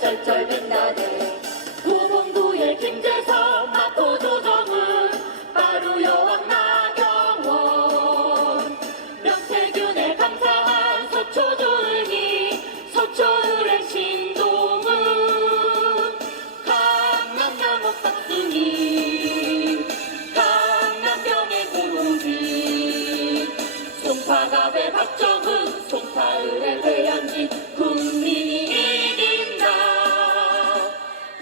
쩔쩔 빛나네. 구봉구의 김재성, 마포 조정은 바로 여왕 나경원. 명태균의 감사한 서초조은이, 서초을의 신동은, 강남 양옥 박승희, 강남병의 고동진, 송파갑의 박정은, 송파을의 배현진. 국민이 이긴다.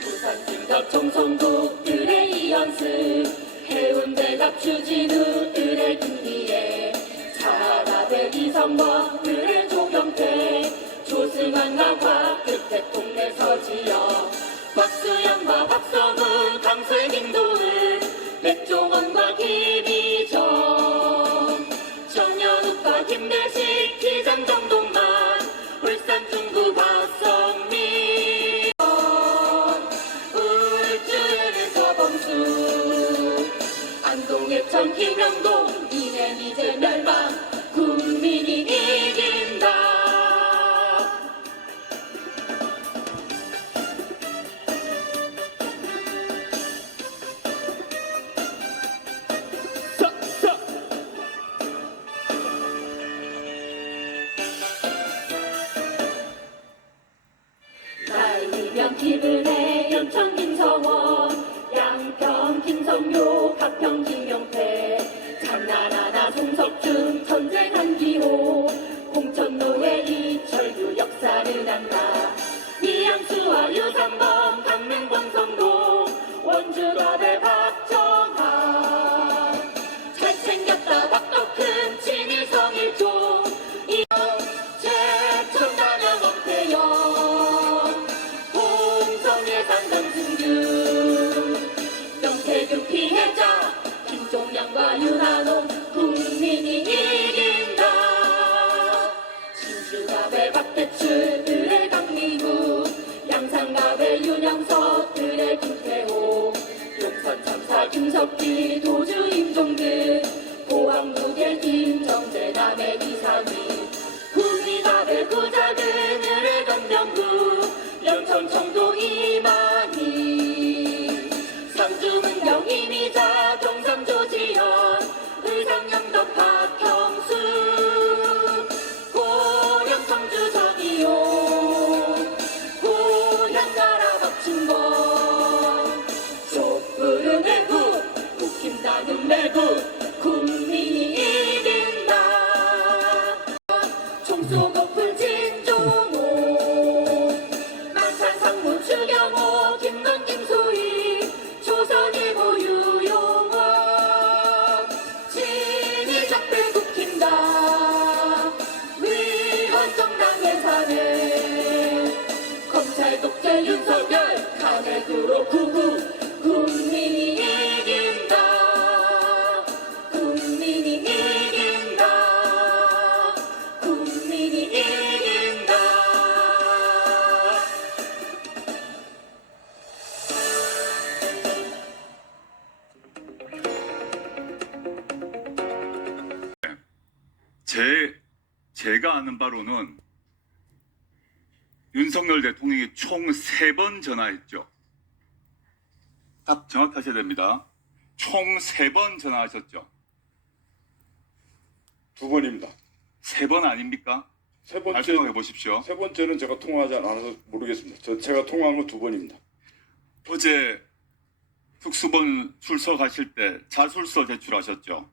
부산 김덕 청송구 을의 이현승, 해운대갑 추진우 을의 김기애, 사갑의 이성범 을의 조경태, 조승환 나화 끝에 동네 서지여, 박수영과 박성훈 강세김도 을, 백종원과 김희정, 정연욱과 김내식 기장 정동만, 울산 중구 박성민, 울주에는 서범수, 안동에천 김영동, 이내 이제 멸망. 국민이 이긴다. 나이면 기분의 연천 김성원, 양평 김성료, 가평 김영태, 장난하나 송석준, 전쟁 한기호, 공천로의 이철규 역사를 한다. 이양수와 유상범, 강릉 광성동, 원주갑의 박정하, 잘생겼다 박덕흠, 친일성 일종, 제천 단양 엄태영, 홍성의 상당승규, 명태균 피해자, 김종양과 윤한홍. 국민이 이긴다. 진주갑의 박대출, 을의 강민구, 양산갑의 윤영석, 을의 김태호, 용선 참사 김석기, 도주 임종근, 포항무계 김정재, 남의 이상희, 구미갑의 구작은 을의 전명구, 연천 청도 이만희, 상주문경 이미자, 경상 조지현, 의상영덕 박형수, 고령 성주 정의용, 고향가라 박춘범, 촛불은 내구, 국힘당은 내구. 국민이 이긴다. 총쏘고픈 진종호, 만산상무 추경호, 김건 김소희, 조선일보 유용원, 친일적배 국힘당, 위헌정당의 사내, 검찰 독재 윤석열, 간핵으로 구구. 국민이 이긴다. 국민이 이긴다. 국민이 이긴다. 제가 아는 바로는 윤석열 대통령이 총 3번 전화했죠. 답 정확하셔야 됩니다. 총 3번 전화하셨죠. 2번입니다. 3번 아닙니까? 말씀해 보십시오. 세 번째는 제가 통화하지 않아서 모르겠습니다. 제가 통화한 건 2번입니다. 어제 특수본 출석하실 때 자술서 제출하셨죠.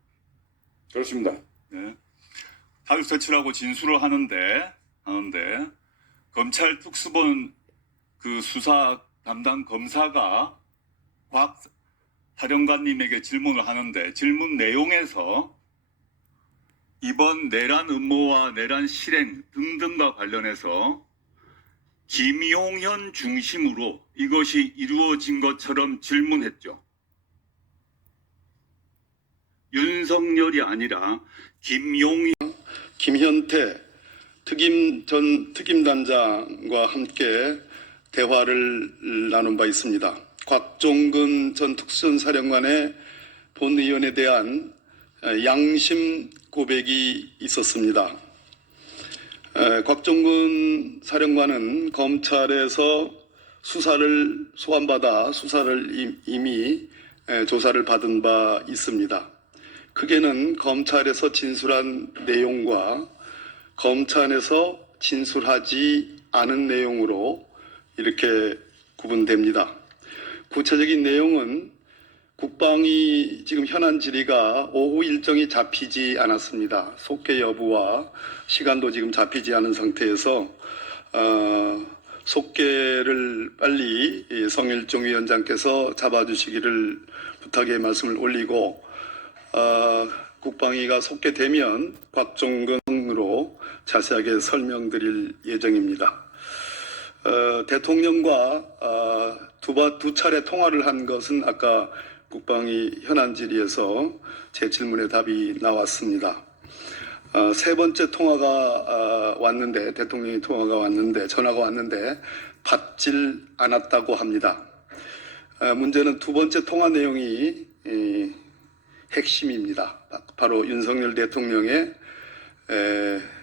그렇습니다. 네. 자술서 제출하고 진술을 하는데 검찰 특수본 그 수사 담당 검사가 곽 사령관님에게 질문을 하는데, 질문 내용에서 이번 내란 음모와 내란 실행 등등과 관련해서 김용현 중심으로 이것이 이루어진 것처럼 질문했죠. 윤석열이 아니라 김현태 전 특임단장과 함께 대화를 나눈 바 있습니다. 곽종근 전 특수전사령관의 본의원에 대한 양심 고백이 있었습니다. 곽종근 사령관은 검찰에서 수사를 소환받아 수사를 이미 조사를 받은 바 있습니다. 크게는 검찰에서 진술한 내용과 검찰에서 진술하지 않은 내용으로 이렇게 구분됩니다. 구체적인 내용은 국방위 지금 현안 질의가 오후 일정이 잡히지 않았습니다. 속개 여부와 시간도 지금 잡히지 않은 상태에서 속개를 빨리 성일종 위원장께서 잡아주시기를 부탁의 말씀을 올리고 국방위가 속개되면 곽종근으로 자세하게 설명드릴 예정입니다. 대통령과 두 차례 통화를 한 것은 아까 국방위 현안 질의에서 제 질문에 답이 나왔습니다. 세 번째 통화가 왔는데, 대통령의 통화가 왔는데, 전화가 왔는데 받질 않았다고 합니다. 문제는 두 번째 통화 내용이 핵심입니다. 바로 윤석열 대통령의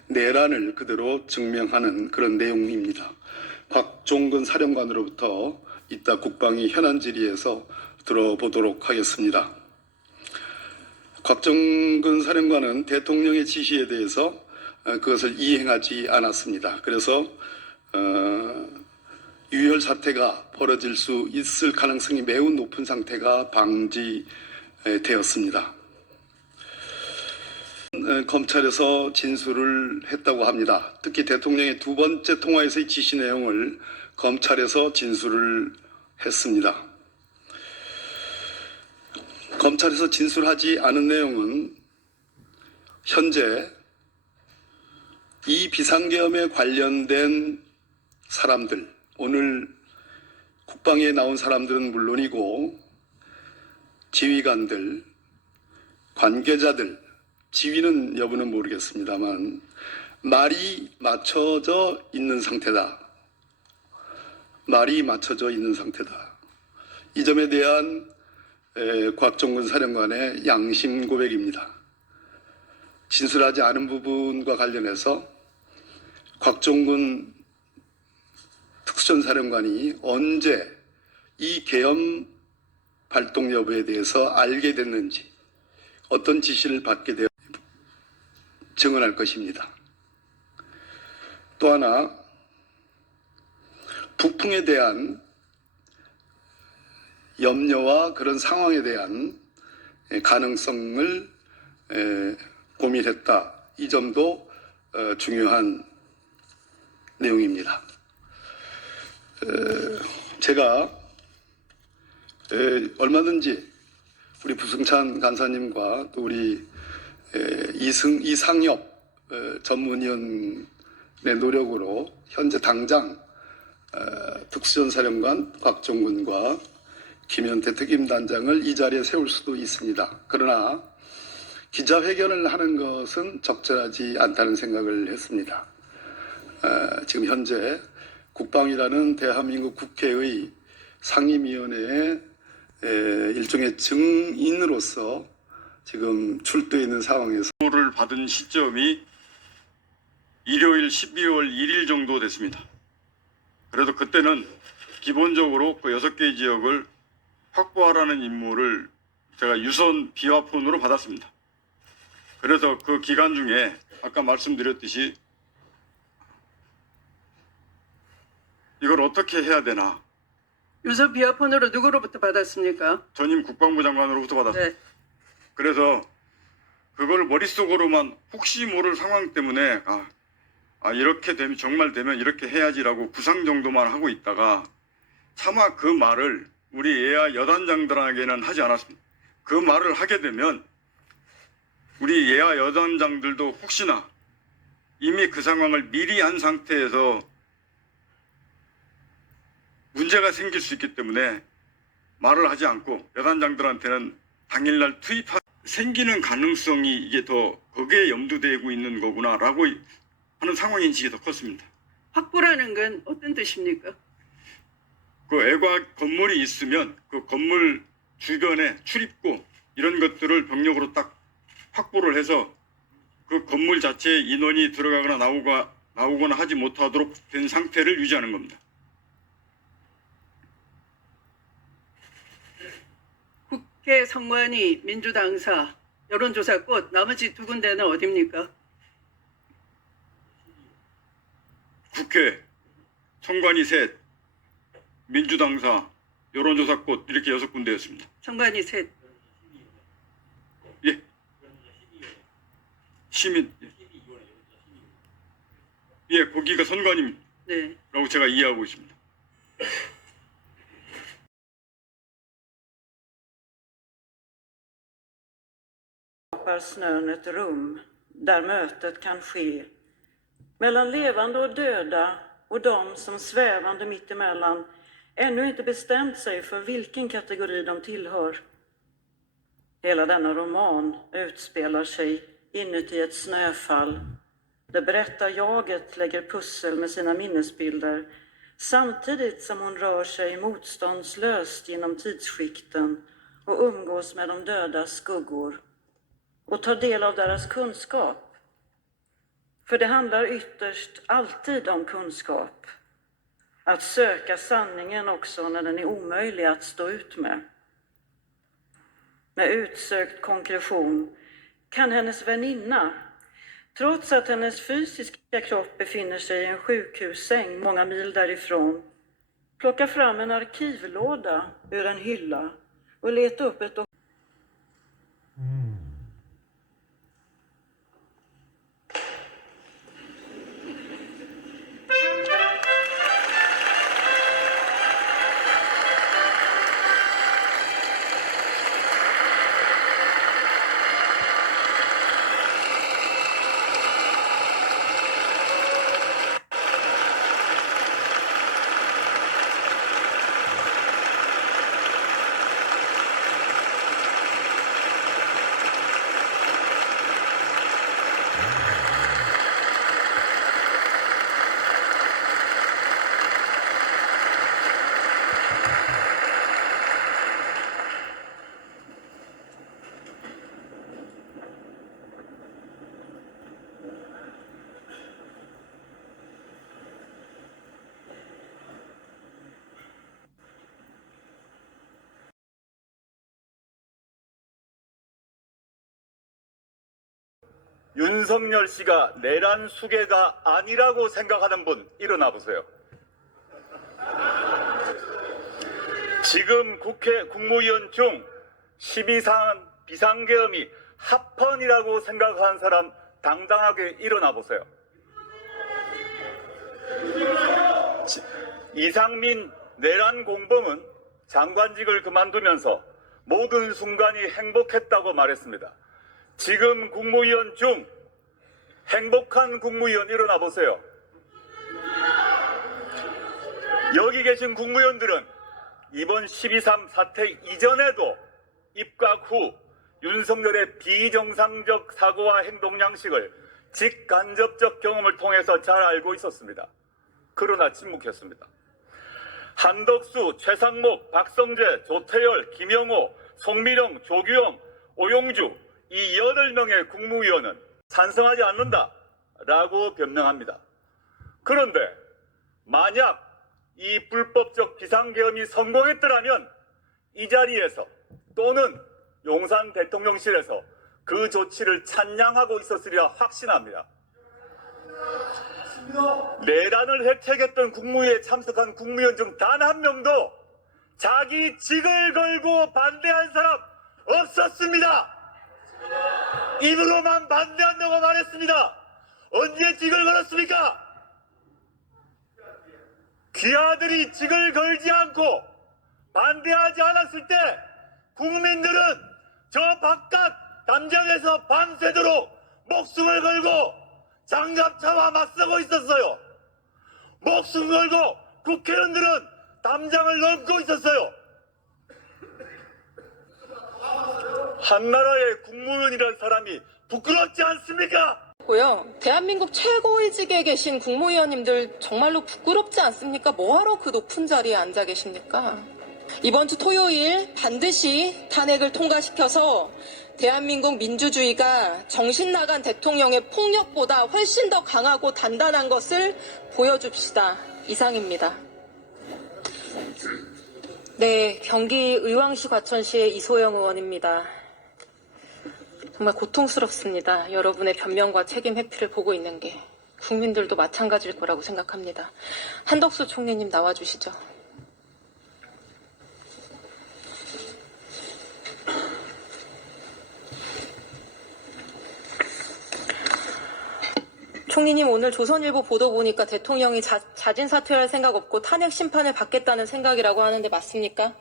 내란을 그대로 증명하는 그런 내용입니다. 곽종근 사령관으로부터 이따 국방위 현안 질의에서 들어보도록 하겠습니다. 곽종근 사령관은 대통령의 지시에 대해서 그것을 이행하지 않았습니다. 그래서 유혈 사태가 벌어질 수 있을 가능성이 매우 높은 상태가 방지되었습니다. 검찰에서 진술을 했다고 합니다. 특히 대통령의 두 번째 통화에서의 지시 내용을 검찰에서 진술을 했습니다. 검찰에서 진술하지 않은 내용은 현재 이 비상계엄에 관련된 사람들, 오늘 국방위에 나온 사람들은 물론이고 지휘관들, 관계자들, 지위는 여부는 모르겠습니다만 말이 맞춰져 있는 상태다. 말이 맞춰져 있는 상태다. 이 점에 대한 곽종근 사령관의 양심 고백입니다. 진술하지 않은 부분과 관련해서 곽종근 특수전사령관이 언제 이 계엄 발동 여부에 대해서 알게 됐는지, 어떤 지시를 받게 되어 증언할 것입니다. 또 하나, 북풍에 대한 염려와 그런 상황에 대한 가능성을 고민했다. 이 점도 중요한 내용입니다. 제가 얼마든지 우리 부승찬 간사님과 또 우리 이상엽 전문위원의 노력으로 현재 당장 특수전사령관 곽종근과 김현태 특임단장을 이 자리에 세울 수도 있습니다. 그러나 기자회견을 하는 것은 적절하지 않다는 생각을 했습니다. 지금 현재 국방이라는 대한민국 국회의 상임위원회의 일종의 증인으로서 지금 출두해 있는 상황에서 를 받은 시점이 일요일 12월 1일 정도 됐습니다. 그래도 그때는 기본적으로 그 6개 지역을 확보하라는 임무를 제가 유선 비화폰으로 받았습니다. 그래서 그 기간 중에 아까 말씀드렸듯이 이걸 어떻게 해야 되나, 유선 비화폰으로 누구로부터 받았습니까? 전임 국방부 장관으로부터 받았습니다. 네. 그래서 그걸 머릿속으로만 혹시 모를 상황 때문에 이렇게 되면 정말 되면 이렇게 해야지라고 구상 정도만 하고 있다가 차마 그 말을 우리 예하 여단장들에게는 하지 않았습니다. 그 말을 하게 되면 우리 예하 여단장들도 혹시나 이미 그 상황을 미리 한 상태에서 문제가 생길 수 있기 때문에 말을 하지 않고 여단장들한테는 당일날 생기는 가능성이 이게 더 거기에 염두되고 있는 거구나라고 하는 상황 인식이 더 컸습니다. 확보라는 건 어떤 뜻입니까? 그 애곽 건물이 있으면 그 건물 주변에 출입구 이런 것들을 병력으로 딱 확보를 해서 그 건물 자체에 인원이 들어가거나 나오거나 하지 못하도록 된 상태를 유지하는 겁니다. 국회 선관위 민주당사 여론조사꽃 나머지 두 군데는 어디입니까? 국회, 선관위 셋, 민주당사, 여론조사꽃 이렇게 6군데였습니다. 선관위 셋. 예. 시민. 예, 거기가 선관위라고 네. 제가 이해하고 있습니다. Skapar snön ett rum där mötet kan ske mellan levande och döda och de som svävande mittemellan ännu inte bestämt sig för vilken kategori de tillhör. Hela denna roman utspelar sig inuti ett snöfall där berättarjaget lägger pussel med sina minnesbilder samtidigt som hon rör sig motståndslöst genom tidsskikten och umgås med de dödas skuggor och tar del av deras kunskap. För det handlar ytterst alltid om kunskap. Att söka sanningen också när den är omöjlig att stå ut med. Med utsökt konkretion kan hennes väninna, trots att hennes fysiska kropp befinner sig i en sjukhussäng många mil därifrån, plocka fram en arkivlåda ur en hylla och leta upp ett 윤석열 씨가 내란 수괴가 아니라고 생각하는 분 일어나 보세요. 지금 국회 국무위원 중 12사안 비상계엄이 합헌이라고 생각하는 사람 당당하게 일어나 보세요. 이상민 내란 공범은 장관직을 그만두면서 모든 순간이 행복했다고 말했습니다. 지금 국무위원 중 행복한 국무위원 일어나 보세요. 여기 계신 국무위원들은 이번 12.3 사태 이전에도 입각 후 윤석열의 비정상적 사고와 행동 양식을 직간접적 경험을 통해서 잘 알고 있었습니다. 그러나 침묵했습니다. 한덕수, 최상목, 박성재, 조태열, 김영호, 송미령, 조규영, 오용주 이 8명의 국무위원은 찬성하지 않는다라고 변명합니다. 그런데 만약 이 불법적 비상계엄이 성공했더라면 이 자리에서 또는 용산 대통령실에서 그 조치를 찬양하고 있었으리라 확신합니다. 내란을 획책했던 국무회에 참석한 국무위원 중 단 한 명도 자기 직을 걸고 반대한 사람 없었습니다. 입으로만 반대한다고 말했습니다. 언제 직을 걸었습니까? 귀하들이 직을 걸지 않고 반대하지 않았을 때 국민들은 저 바깥 담장에서 밤새도록 목숨을 걸고 장갑차와 맞서고 있었어요. 목숨 걸고 국회의원들은 담장을 넘고 있었어요. 한나라의 국무위원이라는 사람이 부끄럽지 않습니까? 고요. 대한민국 최고위직에 계신 국무위원님들 정말로 부끄럽지 않습니까? 뭐하러 그 높은 자리에 앉아 계십니까? 이번 주 토요일 반드시 탄핵을 통과시켜서 대한민국 민주주의가 정신 나간 대통령의 폭력보다 훨씬 더 강하고 단단한 것을 보여줍시다. 이상입니다. 네, 경기 의왕시 과천시의 이소영 의원입니다. 정말 고통스럽습니다. 여러분의 변명과 책임 회피를 보고 있는 게. 국민들도 마찬가지일 거라고 생각합니다. 한덕수 총리님 나와주시죠. 총리님, 오늘 조선일보 보도 보니까 대통령이 자진 사퇴할 생각 없고 탄핵 심판을 받겠다는 생각이라고 하는데 맞습니까?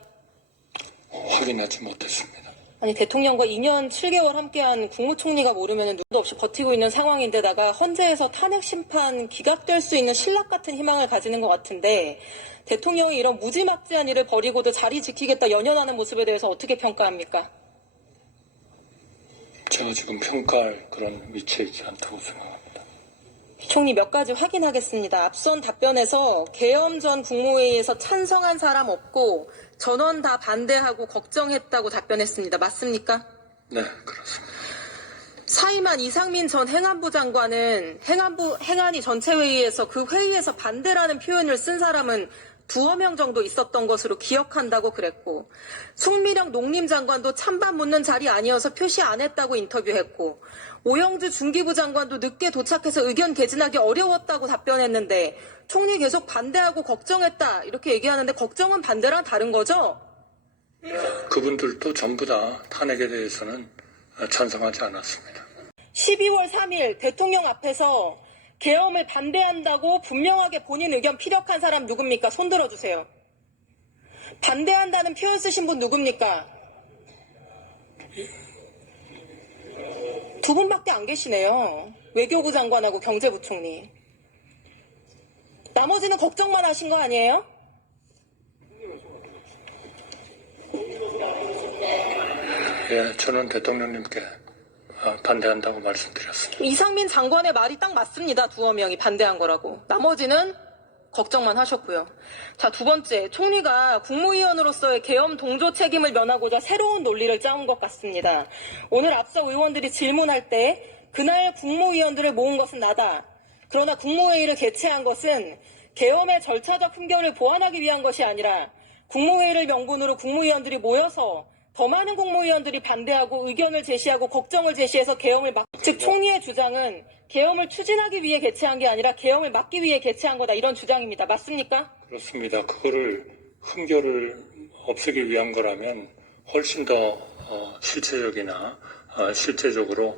확인하지 못했습니다. 아니, 대통령과 2년 7개월 함께한 국무총리가 모르면 누구도 없이 버티고 있는 상황인데다가 헌재에서 탄핵 심판 기각될 수 있는 신락 같은 희망을 가지는 것 같은데 대통령이 이런 무지막지한 일을 벌이고도 자리 지키겠다 연연하는 모습에 대해서 어떻게 평가합니까? 제가 지금 평가할 그런 위치에 있지 않다고 생각합니다. 총리 몇 가지 확인하겠습니다. 앞선 답변에서 계엄 전 국무회의에서 찬성한 사람 없고 전원 다 반대하고 걱정했다고 답변했습니다. 맞습니까? 네, 그렇습니다. 사임한 이상민 전 행안부 장관은 행안위 전체회의에서 그 회의에서 반대라는 표현을 쓴 사람은 2명 정도 있었던 것으로 기억한다고 그랬고, 송미령 농림장관도 찬반 묻는 자리 아니어서 표시 안 했다고 인터뷰했고, 오영주 중기부 장관도 늦게 도착해서 의견 개진하기 어려웠다고 답변했는데 총리 계속 반대하고 걱정했다 이렇게 얘기하는데 걱정은 반대랑 다른 거죠? 그분들도 전부 다 탄핵에 대해서는 찬성하지 않았습니다. 12월 3일 대통령 앞에서 계엄을 반대한다고 분명하게 본인 의견 피력한 사람 누굽니까? 손 들어주세요. 반대한다는 표현 쓰신 분 누굽니까? 두 분밖에 안 계시네요. 외교부 장관하고 경제부총리. 나머지는 걱정만 하신 거 아니에요? 예, 저는 대통령님께 반대한다고 말씀드렸습니다. 이상민 장관의 말이 딱 맞습니다. 2명이 반대한 거라고. 나머지는 걱정만 하셨고요. 자, 두 번째, 총리가 국무위원으로서의 계엄 동조 책임을 면하고자 새로운 논리를 짜온 것 같습니다. 오늘 앞서 의원들이 질문할 때 그날 국무위원들을 모은 것은 나다. 그러나 국무회의를 개최한 것은 계엄의 절차적 흠결을 보완하기 위한 것이 아니라 국무회의를 명분으로 국무위원들이 모여서 더 많은 국무위원들이 반대하고 의견을 제시하고 걱정을 제시해서 계엄을 즉 총리의 주장은 계엄을 추진하기 위해 개최한 게 아니라 계엄을 막기 위해 개최한 거다 이런 주장입니다. 맞습니까? 그렇습니다. 그거를 흠결을 없애기 위한 거라면 훨씬 더 실체적이나 실제적으로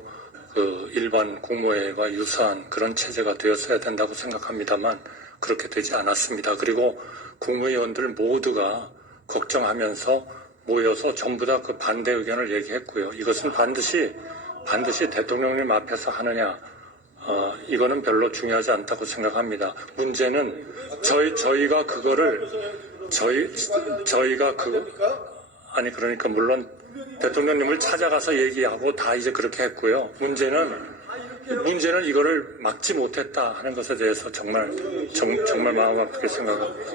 그 일반 국무회의와 유사한 그런 체제가 되었어야 된다고 생각합니다만 그렇게 되지 않았습니다. 그리고 국무위원들 모두가 걱정하면서 모여서 전부 다 그 반대 의견을 얘기했고요. 이것은 반드시 대통령님 앞에서 하느냐, 이거는 별로 중요하지 않다고 생각합니다. 문제는 저희가 그러니까 물론 대통령님을 찾아가서 얘기하고 다 이제 그렇게 했고요. 문제는 이거를 막지 못했다 하는 것에 대해서 정말 마음 아프게 생각합니다.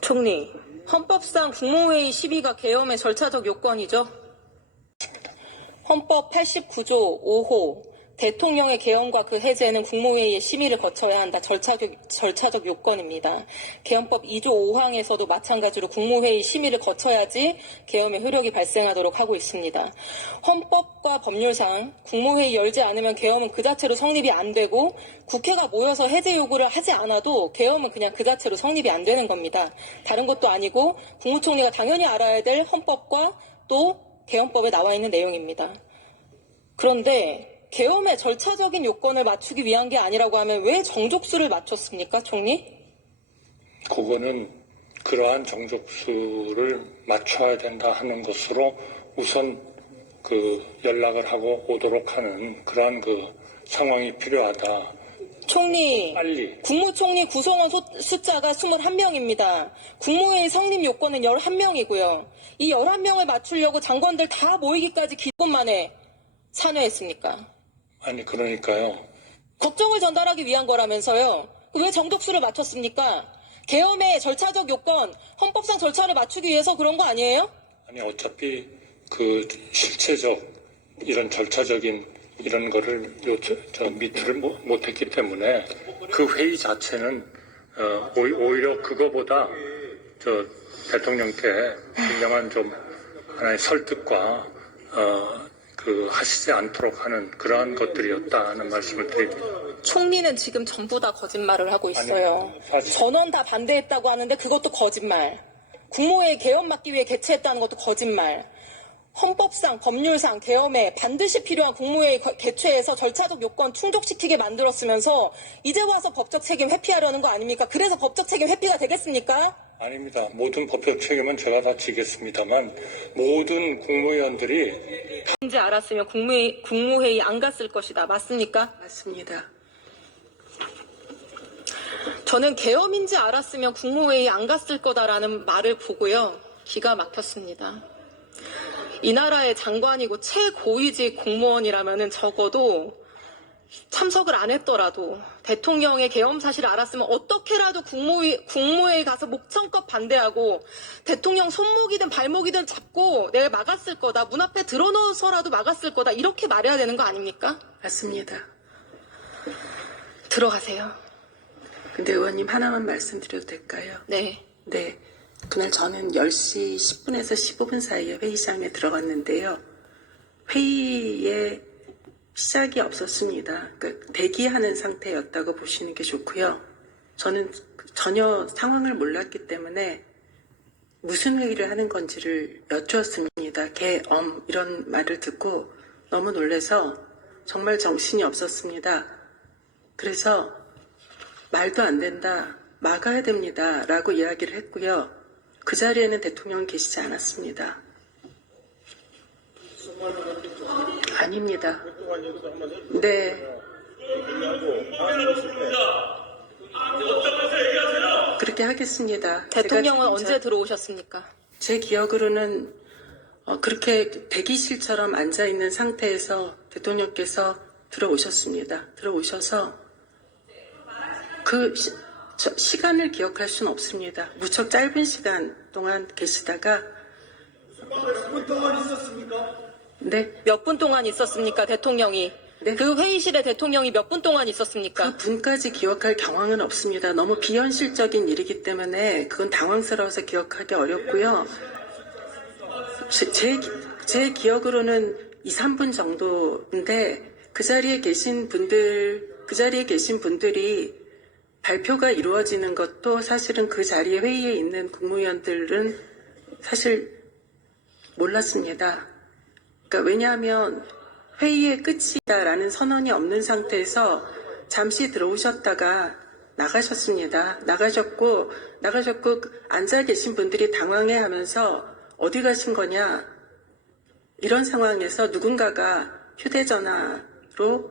총리, 헌법상 국무회의 시비가 계엄의 절차적 요건이죠? 헌법 89조 5호 대통령의 계엄과 그 해제는 국무회의의 심의를 거쳐야 한다. 절차적 요건입니다. 계엄법 2조 5항에서도 마찬가지로 국무회의 심의를 거쳐야지 계엄의 효력이 발생하도록 하고 있습니다. 헌법과 법률상 국무회의 열지 않으면 계엄은 그 자체로 성립이 안 되고 국회가 모여서 해제 요구를 하지 않아도 계엄은 그냥 그 자체로 성립이 안 되는 겁니다. 다른 것도 아니고 국무총리가 당연히 알아야 될 헌법과 또 계엄법에 나와 있는 내용입니다. 그런데 계엄의 절차적인 요건을 맞추기 위한 게 아니라고 하면 왜 정족수를 맞췄습니까, 총리? 그거는 그러한 정족수를 맞춰야 된다 하는 것으로 우선 그 연락을 하고 오도록 하는 그러한 그 상황이 필요하다. 총리, 빨리. 국무총리 구성원 숫자가 21명입니다. 국무회의 성립 요건은 11명이고요. 이 11명을 맞추려고 장관들 다 모이기까지 기분 만에 참여했습니까? 아니 그러니까요. 걱정을 전달하기 위한 거라면서요. 왜 정족수를 맞췄습니까? 계엄의 절차적 요건, 헌법상 절차를 맞추기 위해서 그런 거 아니에요? 아니 어차피 그 실체적 이런 절차적인 이런 거를 밑을 못했기 때문에 그 회의 자체는 오히려 그거보다 저 대통령께 분명한 좀 하나의 설득과 하시지 않도록 하는 그러한 것들이었다 하는 말씀을 드립니다. 총리는 지금 전부 다 거짓말을 하고 있어요. 전원 다 반대했다고 하는데 그것도 거짓말. 국무회의 개헌 막기 위해 개최했다는 것도 거짓말. 헌법상, 법률상, 계엄에 반드시 필요한 국무회의 개최에서 절차적 요건 충족시키게 만들었으면서 이제 와서 법적 책임 회피하려는 거 아닙니까? 그래서 법적 책임 회피가 되겠습니까? 아닙니다. 모든 법적 책임은 제가 다 지겠습니다만 모든 국무위원들이 인지 알았으면 국무회의 안 갔을 것이다. 맞습니까? 맞습니다. 저는 계엄인지 알았으면 국무회의 안 갔을 거다라는 말을 보고요. 기가 막혔습니다. 이 나라의 장관이고 최고위직 공무원이라면은 적어도 참석을 안 했더라도 대통령의 계엄 사실을 알았으면 어떻게라도 국무회의 가서 목청껏 반대하고 대통령 손목이든 발목이든 잡고 내가 막았을 거다. 문 앞에 들어넣어서라도 막았을 거다. 이렇게 말해야 되는 거 아닙니까? 맞습니다. 들어가세요. 근데 의원님 하나만 말씀드려도 될까요? 네. 네. 그날 저는 10시 10분에서 15분 사이에 회의장에 들어갔는데요. 회의에 시작이 없었습니다. 그러니까 대기하는 상태였다고 보시는 게 좋고요. 저는 전혀 상황을 몰랐기 때문에 무슨 회의를 하는 건지를 여쭈었습니다. 개엄 이런 말을 듣고 너무 놀라서 정말 정신이 없었습니다. 그래서 말도 안 된다, 막아야 됩니다 라고 이야기를 했고요. 그 자리에는 대통령은 계시지 않았습니다. 아닙니다. 네. 그렇게 하겠습니다. 대통령은 언제 들어오셨습니까? 제 기억으로는 그렇게 대기실처럼 앉아있는 상태에서 대통령께서 들어오셨습니다. 들어오셔서 그 시간을 기억할 수는 없습니다. 무척 짧은 시간 동안 계시다가 몇 분 동안 있었습니까? 네. 몇 분 동안 있었습니까, 대통령이? 네. 그 회의실에 대통령이 몇 분 동안 있었습니까? 그 분까지 기억할 경황은 없습니다. 너무 비현실적인 일이기 때문에 그건 당황스러워서 기억하기 어렵고요. 제 기억으로는 2, 3분 정도인데 그 자리에 계신 분들이 발표가 이루어지는 것도 사실은 그 자리에 회의에 있는 국무위원들은 사실 몰랐습니다. 그러니까 왜냐하면 회의의 끝이다라는 선언이 없는 상태에서 잠시 들어오셨다가 나가셨습니다. 나가셨고 앉아 계신 분들이 당황해하면서 어디 가신 거냐 이런 상황에서 누군가가 휴대전화로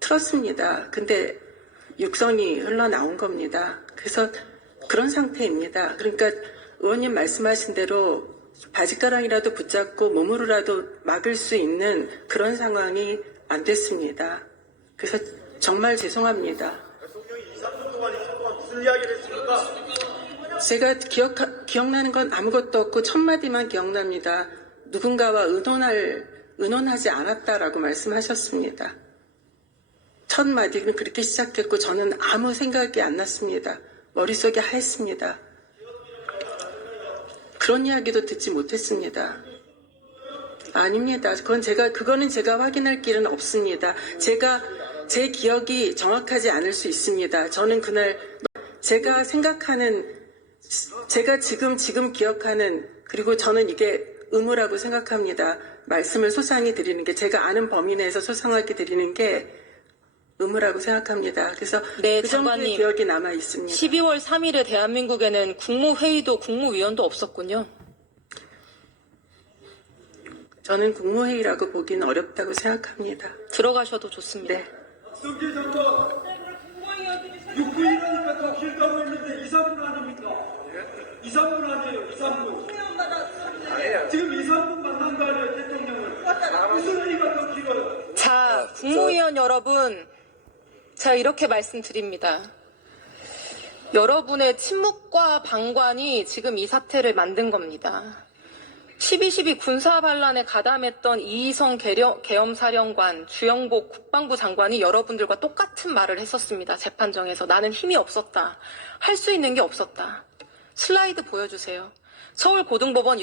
틀었습니다. 근데 육성이 흘러나온 겁니다. 그래서 그런 상태입니다. 그러니까 의원님 말씀하신 대로 바짓가랑이라도 붙잡고 몸으로라도 막을 수 있는 그런 상황이 안 됐습니다. 그래서 정말 죄송합니다. 대통령이 2, 3분 동안 있을 동안 무슨 이야기를 했습니까? 제가 기억나는 건 아무것도 없고 첫 마디만 기억납니다. 누군가와 의논하지 않았다라고 말씀하셨습니다. 첫 마디는 그렇게 시작했고 저는 아무 생각이 안 났습니다. 머릿속이 하였습니다. 그런 이야기도 듣지 못했습니다. 아닙니다. 그거는 제가 확인할 길은 없습니다. 제 기억이 정확하지 않을 수 있습니다. 저는 그날 제가 지금 기억하는 그리고 저는 이게 의무라고 생각합니다. 말씀을 소상히 드리는 게 제가 아는 범위 내에서 소상하게 드리는 게 의무라고 생각합니다. 그래서 네, 그 정도의 장관님. 기억이 남아 있습니다. 12월 3일에 대한민국에는 국무회의도 국무위원도 없었군요. 저는 국무회의라고 보기는 어렵다고 생각합니다. 들어가셔도 좋습니다. 네. 박성기 장관, 6분이라니까 더 길다고 했는데 2, 3분 아닙니까? 2, 3분 아니에요, 2, 3분. 지금 2, 3분 만난 거 아니에요, 대통령을. 무슨 의미가 더 길어요? 자, 국무위원 여러분, 제가 이렇게 말씀드립니다. 여러분의 침묵과 방관이 지금 이 사태를 만든 겁니다. 12.12 군사 반란에 가담했던 이희성 계엄사령관, 주영복 국방부 장관이 여러분들과 똑같은 말을 했었습니다. 재판정에서. 나는 힘이 없었다. 할 수 있는 게 없었다. 슬라이드 보여주세요. 서울고등법원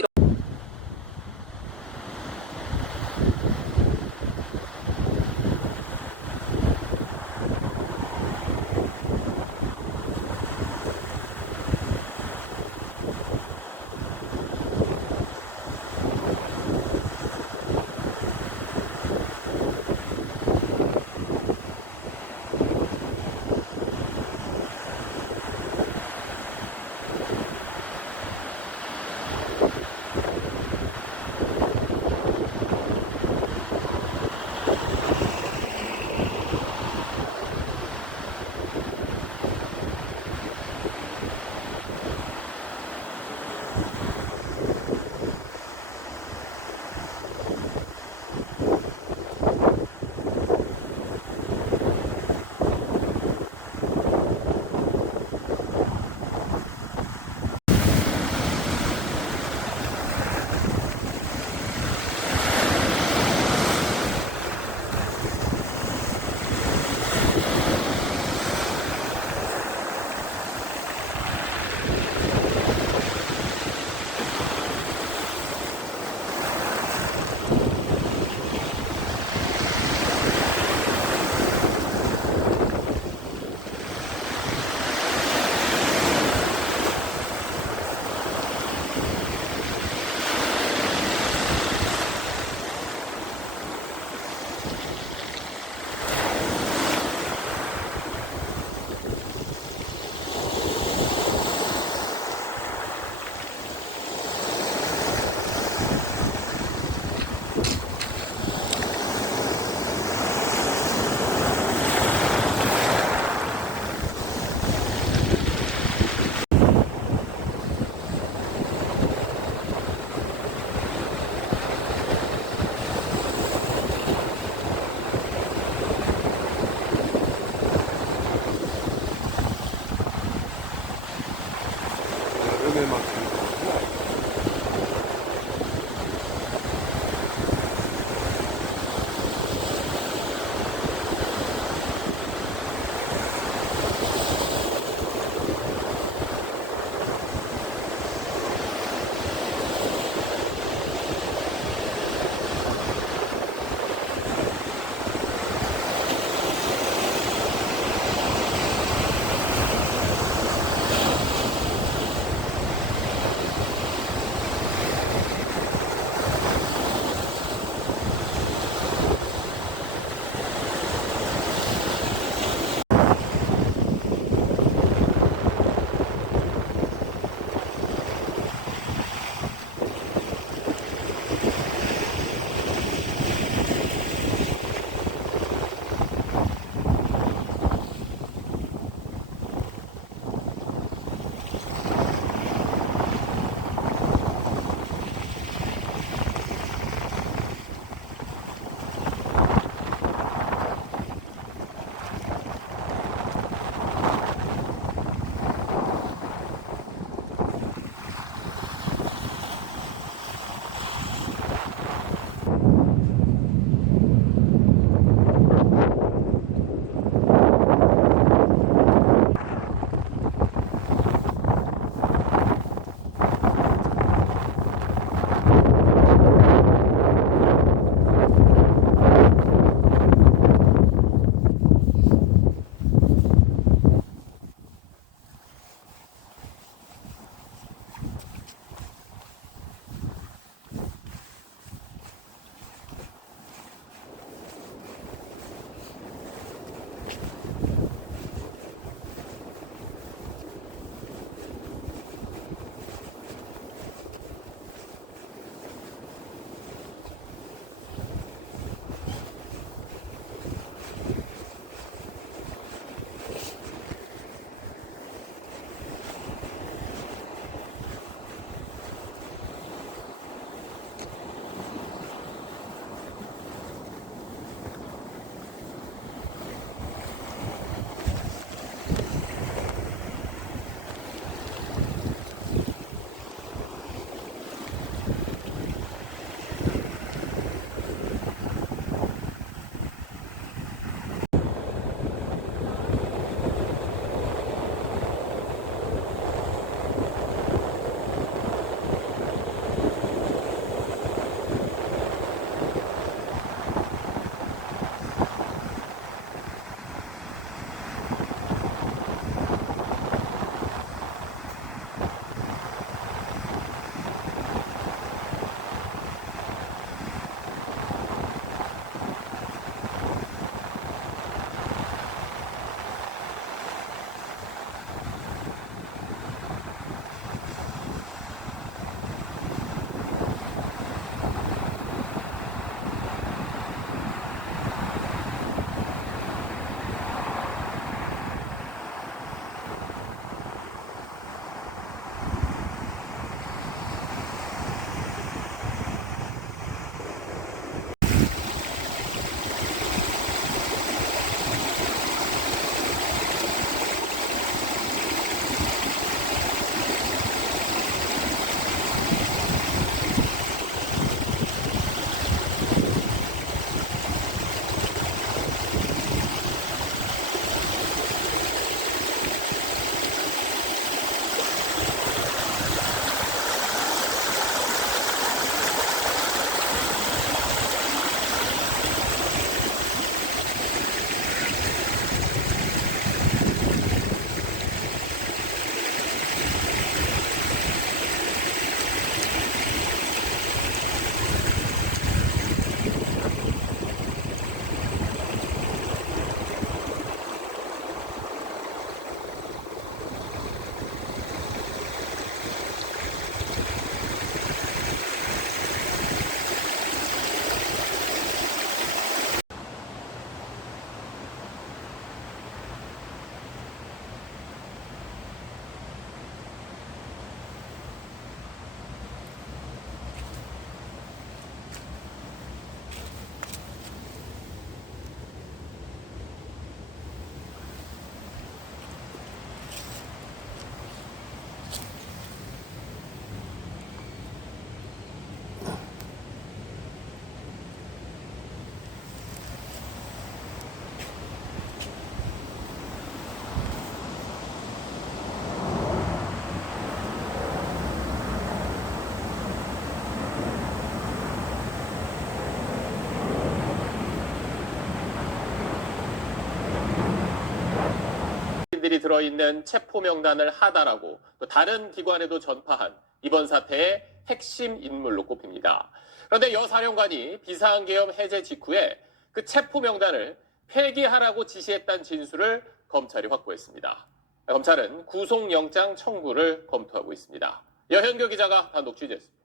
내역이 들어있는 체포 명단을 하달하고 또 다른 기관에도 전파한 이번 사태의 핵심 인물로 꼽힙니다. 그런데 여 사령관이 비상계엄 해제 직후에 그 체포 명단을 폐기하라고 지시했다는 진술을 검찰이 확보했습니다. 검찰은 구속영장 청구를 검토하고 있습니다. 여현교 기자가 단독 취재했습니다.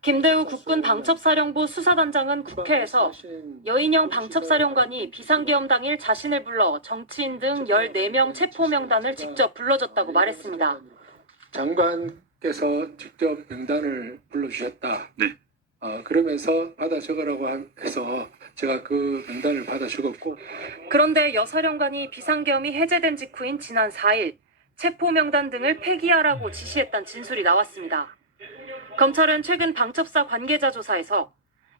김대우 국군 방첩사령부 수사단장은 국회에서 여인영 방첩사령관이 비상계엄 당일 자신을 불러 정치인 등 14명 체포 명단을 직접 불러줬다고 말했습니다. 장관께서 직접 명단을 불러주셨다. 네. 그러면서 받아 적으라고 해서 제가 그 명단을 받아 적었고. 그런데 여 사령관이 비상계엄이 해제된 직후인 지난 4일 체포 명단 등을 폐기하라고 지시했다는 진술이 나왔습니다. 검찰은 최근 방첩사 관계자 조사에서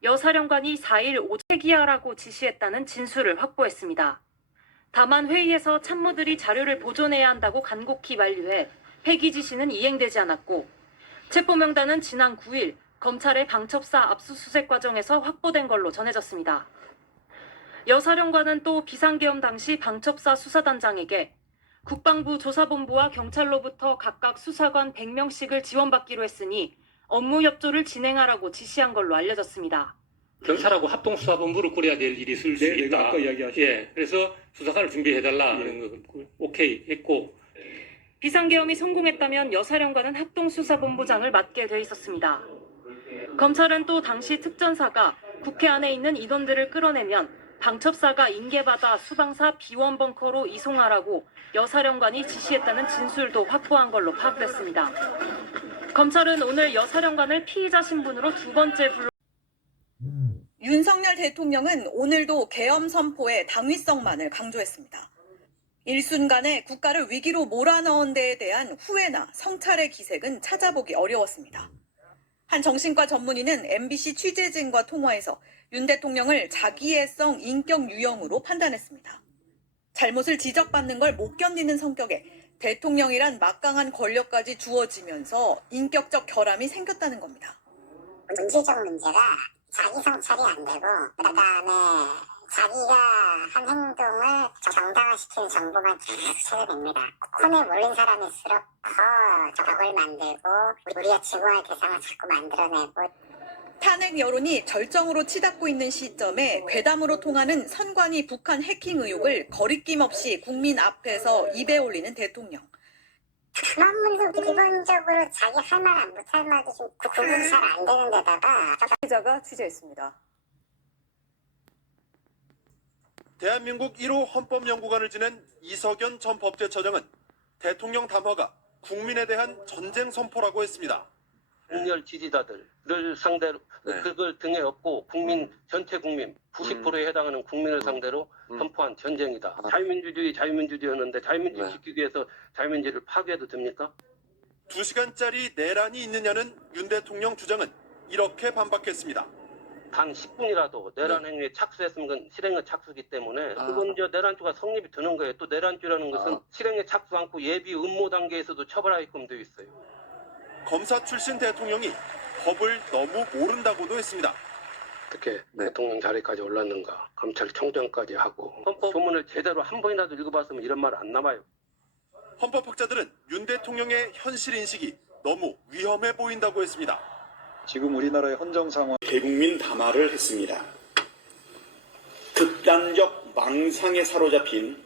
여 사령관이 4일 오전 폐기하라고 지시했다는 진술을 확보했습니다. 다만 회의에서 참모들이 자료를 보존해야 한다고 간곡히 만류해 폐기 지시는 이행되지 않았고 체포 명단은 지난 9일 검찰의 방첩사 압수수색 과정에서 확보된 걸로 전해졌습니다. 여 사령관은 또 비상계엄 당시 방첩사 수사단장에게 국방부 조사본부와 경찰로부터 각각 수사관 100명씩을 지원받기로 했으니 업무 협조를 진행하라고 지시한 걸로 알려졌습니다. 경찰하고 합동수사본부를 꾸려야 될 일이 있을 수 있다. 아까 이야기하셨죠. 예, 그래서 수사관을 준비해달라 하는 거 오케이 했고. 비상계엄이 성공했다면 여 사령관은 합동수사본부장을 맡게 돼 있었습니다. 검찰은 또 당시 특전사가 국회 안에 있는 인원들을 끌어내면 방첩사가 인계받아 수방사 비원 벙커로 이송하라고 여 사령관이 지시했다는 진술도 확보한 걸로 파악됐습니다. 검찰은 오늘 여 사령관을 피의자 신분으로 두 번째 불러 윤석열 대통령은 오늘도 계엄 선포의 당위성만을 강조했습니다. 일순간에 국가를 위기로 몰아넣은 데에 대한 후회나 성찰의 기색은 찾아보기 어려웠습니다. 한 정신과 전문의는 MBC 취재진과 통화에서 윤 대통령을 자기애성 인격 유형으로 판단했습니다. 잘못을 지적받는 걸 못 견디는 성격에 대통령이란 막강한 권력까지 주어지면서 인격적 결함이 생겼다는 겁니다. 문제적 문제가 자기 성찰이 안 되고 그다음에 자기가 한 행동을 정당화시키는 정보만 계속 찾아냅니다. 콘에 몰린 사람일수록 더 적을 만들고 우리가 증오할 대상을 자꾸 만들어내고 탄핵 여론이 절정으로 치닫고 있는 시점에 괴담으로 통하는 선관위 북한 해킹 의혹을 거리낌 없이 국민 앞에서 입에 올리는 대통령. 담화문도 기본적으로 자기 할 말 안 못할 말도 좀 구분이 잘 안 되는 데다가 기자가 취재했습니다. 대한민국 1호 헌법연구관을 지낸 이석연 전 법제처장은 대통령 담화가 국민에 대한 전쟁 선포라고 했습니다. 윤석열 지지자들을 상대로 그걸 등에 업고 국민 전체 국민 90%에 해당하는 국민을 상대로 선포한 전쟁이다. 자유민주주의였는데 자유민주주의 지키기 위해서 자유민주주의를 파괴해도 됩니까? 2시간짜리 내란이 있느냐는 윤 대통령 주장은 이렇게 반박했습니다. 단 10분이라도 내란 행위에 착수했으면 그건 실행에 착수기 때문에 그건 이제 내란죄가 성립이 되는 거예요. 또 내란죄라는 것은 실행에 착수 않고 예비 음모 단계에서도 처벌하게끔 되어 있어요. 검사 출신 대통령이 법을 너무 모른다고도 했습니다. 어떻게 대통령 자리까지 올랐는가, 검찰총장까지 하고 헌법 조문을 제대로 한 번이라도 읽어봤으면 이런 말 안 나와요. 헌법학자들은 윤 대통령의 현실 인식이 너무 위험해 보인다고 했습니다. 지금 우리나라의 헌정 상황 대국민 담화를 했습니다. 극단적 망상에 사로잡힌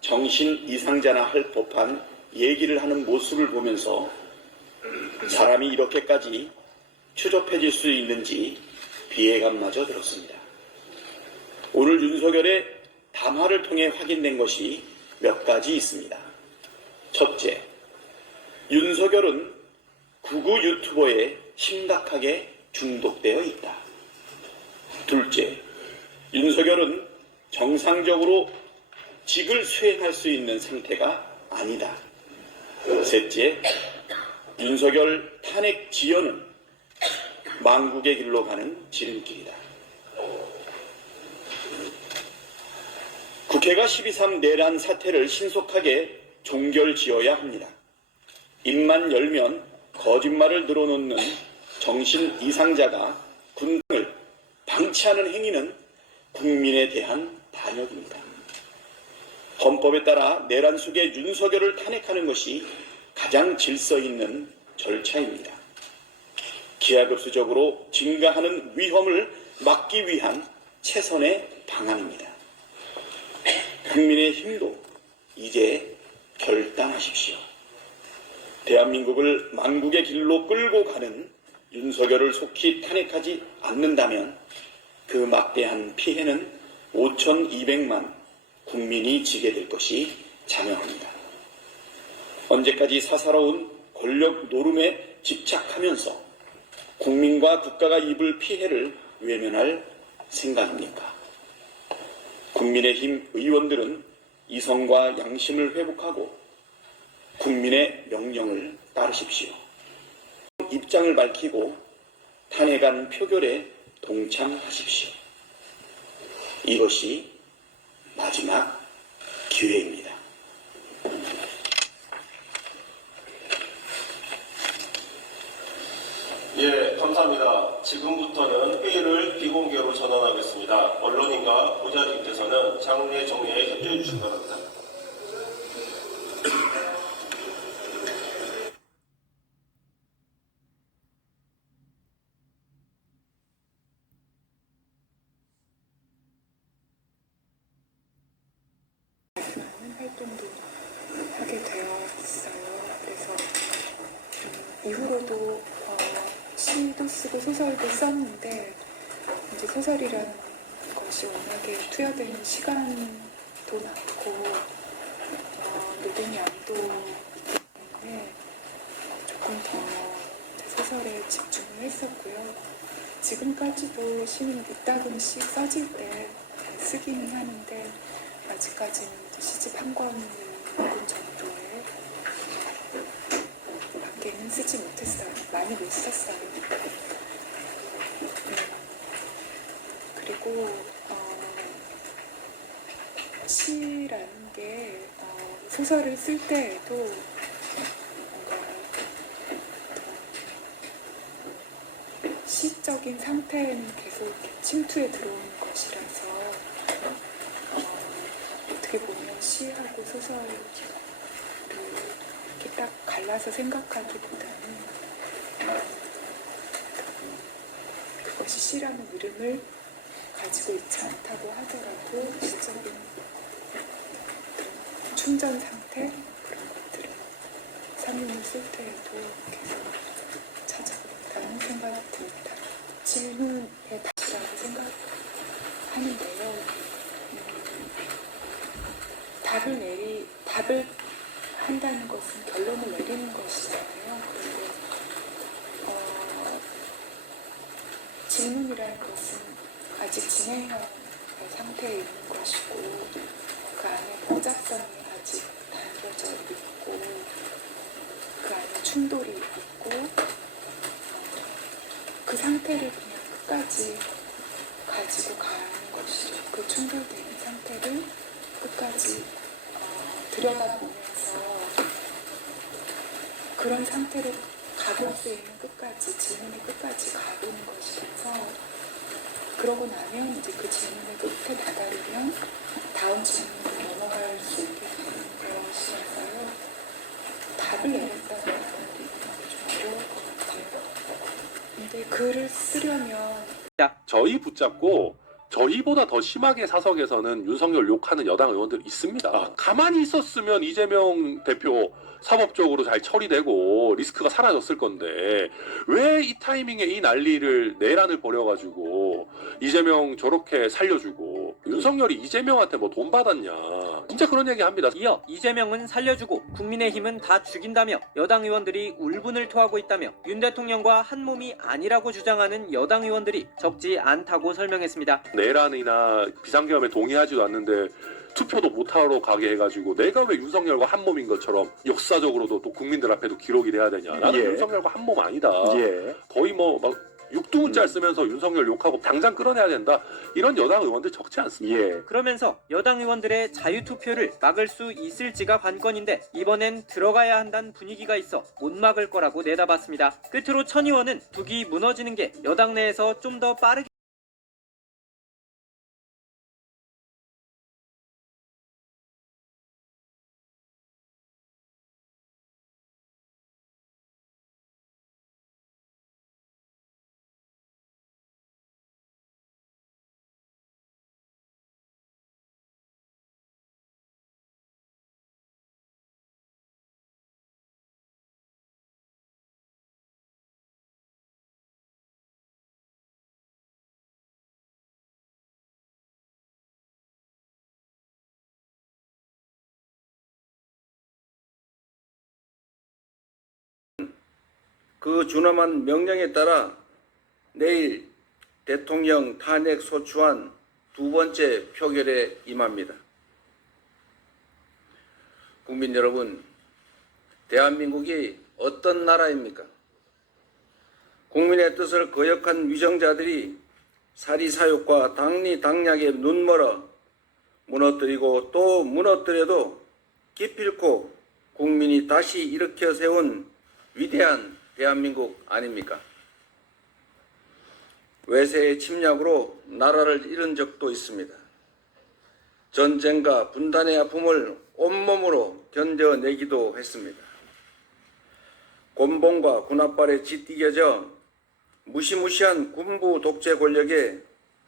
정신 이상자나 할 법한 얘기를 하는 모습을 보면서 사람이 이렇게까지 추접해질 수 있는지 비애감마저 들었습니다. 오늘 윤석열의 담화를 통해 확인된 것이 몇 가지 있습니다. 첫째, 윤석열은 극우 유튜버에 심각하게 중독되어 있다. 둘째, 윤석열은 정상적으로 직을 수행할 수 있는 상태가 아니다. 셋째, 윤석열 탄핵 지연은 망국의 길로 가는 지름길이다. 국회가 12.3 내란 사태를 신속하게 종결지어야 합니다. 입만 열면 거짓말을 늘어놓는 정신 이상자가 군을 방치하는 행위는 국민에 대한 반역입니다. 헌법에 따라 내란 속의 윤석열을 탄핵하는 것이 가장 질서 있는 절차입니다. 기하급수적으로 증가하는 위험을 막기 위한 최선의 방안입니다. 국민의힘도 이제 결단하십시오. 대한민국을 망국의 길로 끌고 가는 윤석열을 속히 탄핵하지 않는다면 그 막대한 피해는 5,200만 국민이 지게 될 것이 자명합니다. 언제까지 사사로운 권력 노름에 집착하면서 국민과 국가가 입을 피해를 외면할 생각입니까? 국민의힘 의원들은 이성과 양심을 회복하고 국민의 명령을 따르십시오. 입장을 밝히고 탄핵안 표결에 동참하십시오. 이것이 마지막 기회입니다. 예, 감사합니다. 지금부터는 회의를 비공개로 전환하겠습니다. 언론인과 보좌진께서는 장례 정리에 협조해 주시기 바랍니다. 활동도 하게 되었어요. 그래서 이후로도 시도 쓰고 소설도 썼는데 이제 소설이라는 것이 워낙에 투여되는 시간도 많고 노동이 양도 있기 때문에 조금 더 소설에 집중을 했었고요. 지금까지도 시는 이따금씩 써질 때 쓰기는 하는데 아직까지는 시집 한 권 정도에 밖에는 쓰지 못했어요. 많이 못 썼어요. 그리고 시라는 게 소설을 쓸 때에도 뭔가 시적인 상태는 계속 침투해 들어오는 것이라서 어떻게 보면 시하고 소설을 이렇게 딱 갈라서 생각하기보다는 그것이 시라는 이름을 가지고 있지 않다고 하더라도 시적인 충전 상태 그런 것들을 산문을 쓸 때에도 계속 찾아본다는 생각이 듭니다. 질문에 답이라고 생각하는데요. 답을 한다는 것은 결론을 내리는 것이잖아요. 그런데 질문이라는 것은 아직 진행형 상태에 있는 것이고 그 안에 복잡성이 아직 담겨져 있고 그 안에 충돌이 있고 그 상태를 그냥 끝까지 가지고 가는 것이죠. 그 충돌되는 상태를 끝까지 들여다보면서 그런 상태로 가볼 수 있는 끝까지 질문의 끝까지 가보는 것이라서 그러고 나면 이제 그 질문의 끝에 다다르면 다음 질문으로 넘어갈 수 있게 되는 것이라서요. 답을 내렸다는 말이 좀 어려울 것 같아요. 근데 글을 쓰려면 저희 붙잡고 저희보다 더 심하게 사석에서는 윤석열 욕하는 여당 의원들 있습니다. 가만히 있었으면 이재명 대표 사법적으로 잘 처리되고 리스크가 사라졌을 건데 왜 이 타이밍에 이 난리를 내란을 벌여가지고 이재명 저렇게 살려주고 윤석열이 이재명한테 뭐 돈 받았냐 진짜 그런 얘기 합니다. 이어 이재명은 살려주고 국민의힘은 다 죽인다며 여당 의원들이 울분을 토하고 있다며 윤 대통령과 한 몸이 아니라고 주장하는 여당 의원들이 적지 않다고 설명했습니다. 내란이나 비상계엄에 동의하지도 않는데 투표도 못하러 가게 해가지고 내가 왜 윤석열과 한 몸인 것처럼 역사적으로도 또 국민들 앞에도 기록이 돼야 되냐. 나는 윤석열과 한 몸 아니다. 거의 뭐 막 6두문자를 쓰면서 윤석열 욕하고 당장 끌어내야 된다. 이런 여당 의원들 적지 않습니다. 그러면서 여당 의원들의 자유투표를 막을 수 있을지가 관건인데 이번엔 들어가야 한다는 분위기가 있어 못 막을 거라고 내다봤습니다. 끝으로 천 의원은 북이 무너지는 게 여당 내에서 좀 더 빠르게 그 준엄한 명령에 따라 내일 대통령 탄핵 소추안 두 번째 표결에 임합니다. 국민 여러분, 대한민국이 어떤 나라입니까? 국민의 뜻을 거역한 위정자들이 사리사욕과 당리당략에 눈멀어 무너뜨리고 또 무너뜨려도 기필코 국민이 다시 일으켜 세운 위대한 대한민국 아닙니까? 외세의 침략으로 나라를 잃은 적도 있습니다. 전쟁과 분단의 아픔을 온몸으로 견뎌내기도 했습니다. 곤봉과 군합발에 짓이겨져 무시무시한 군부 독재 권력에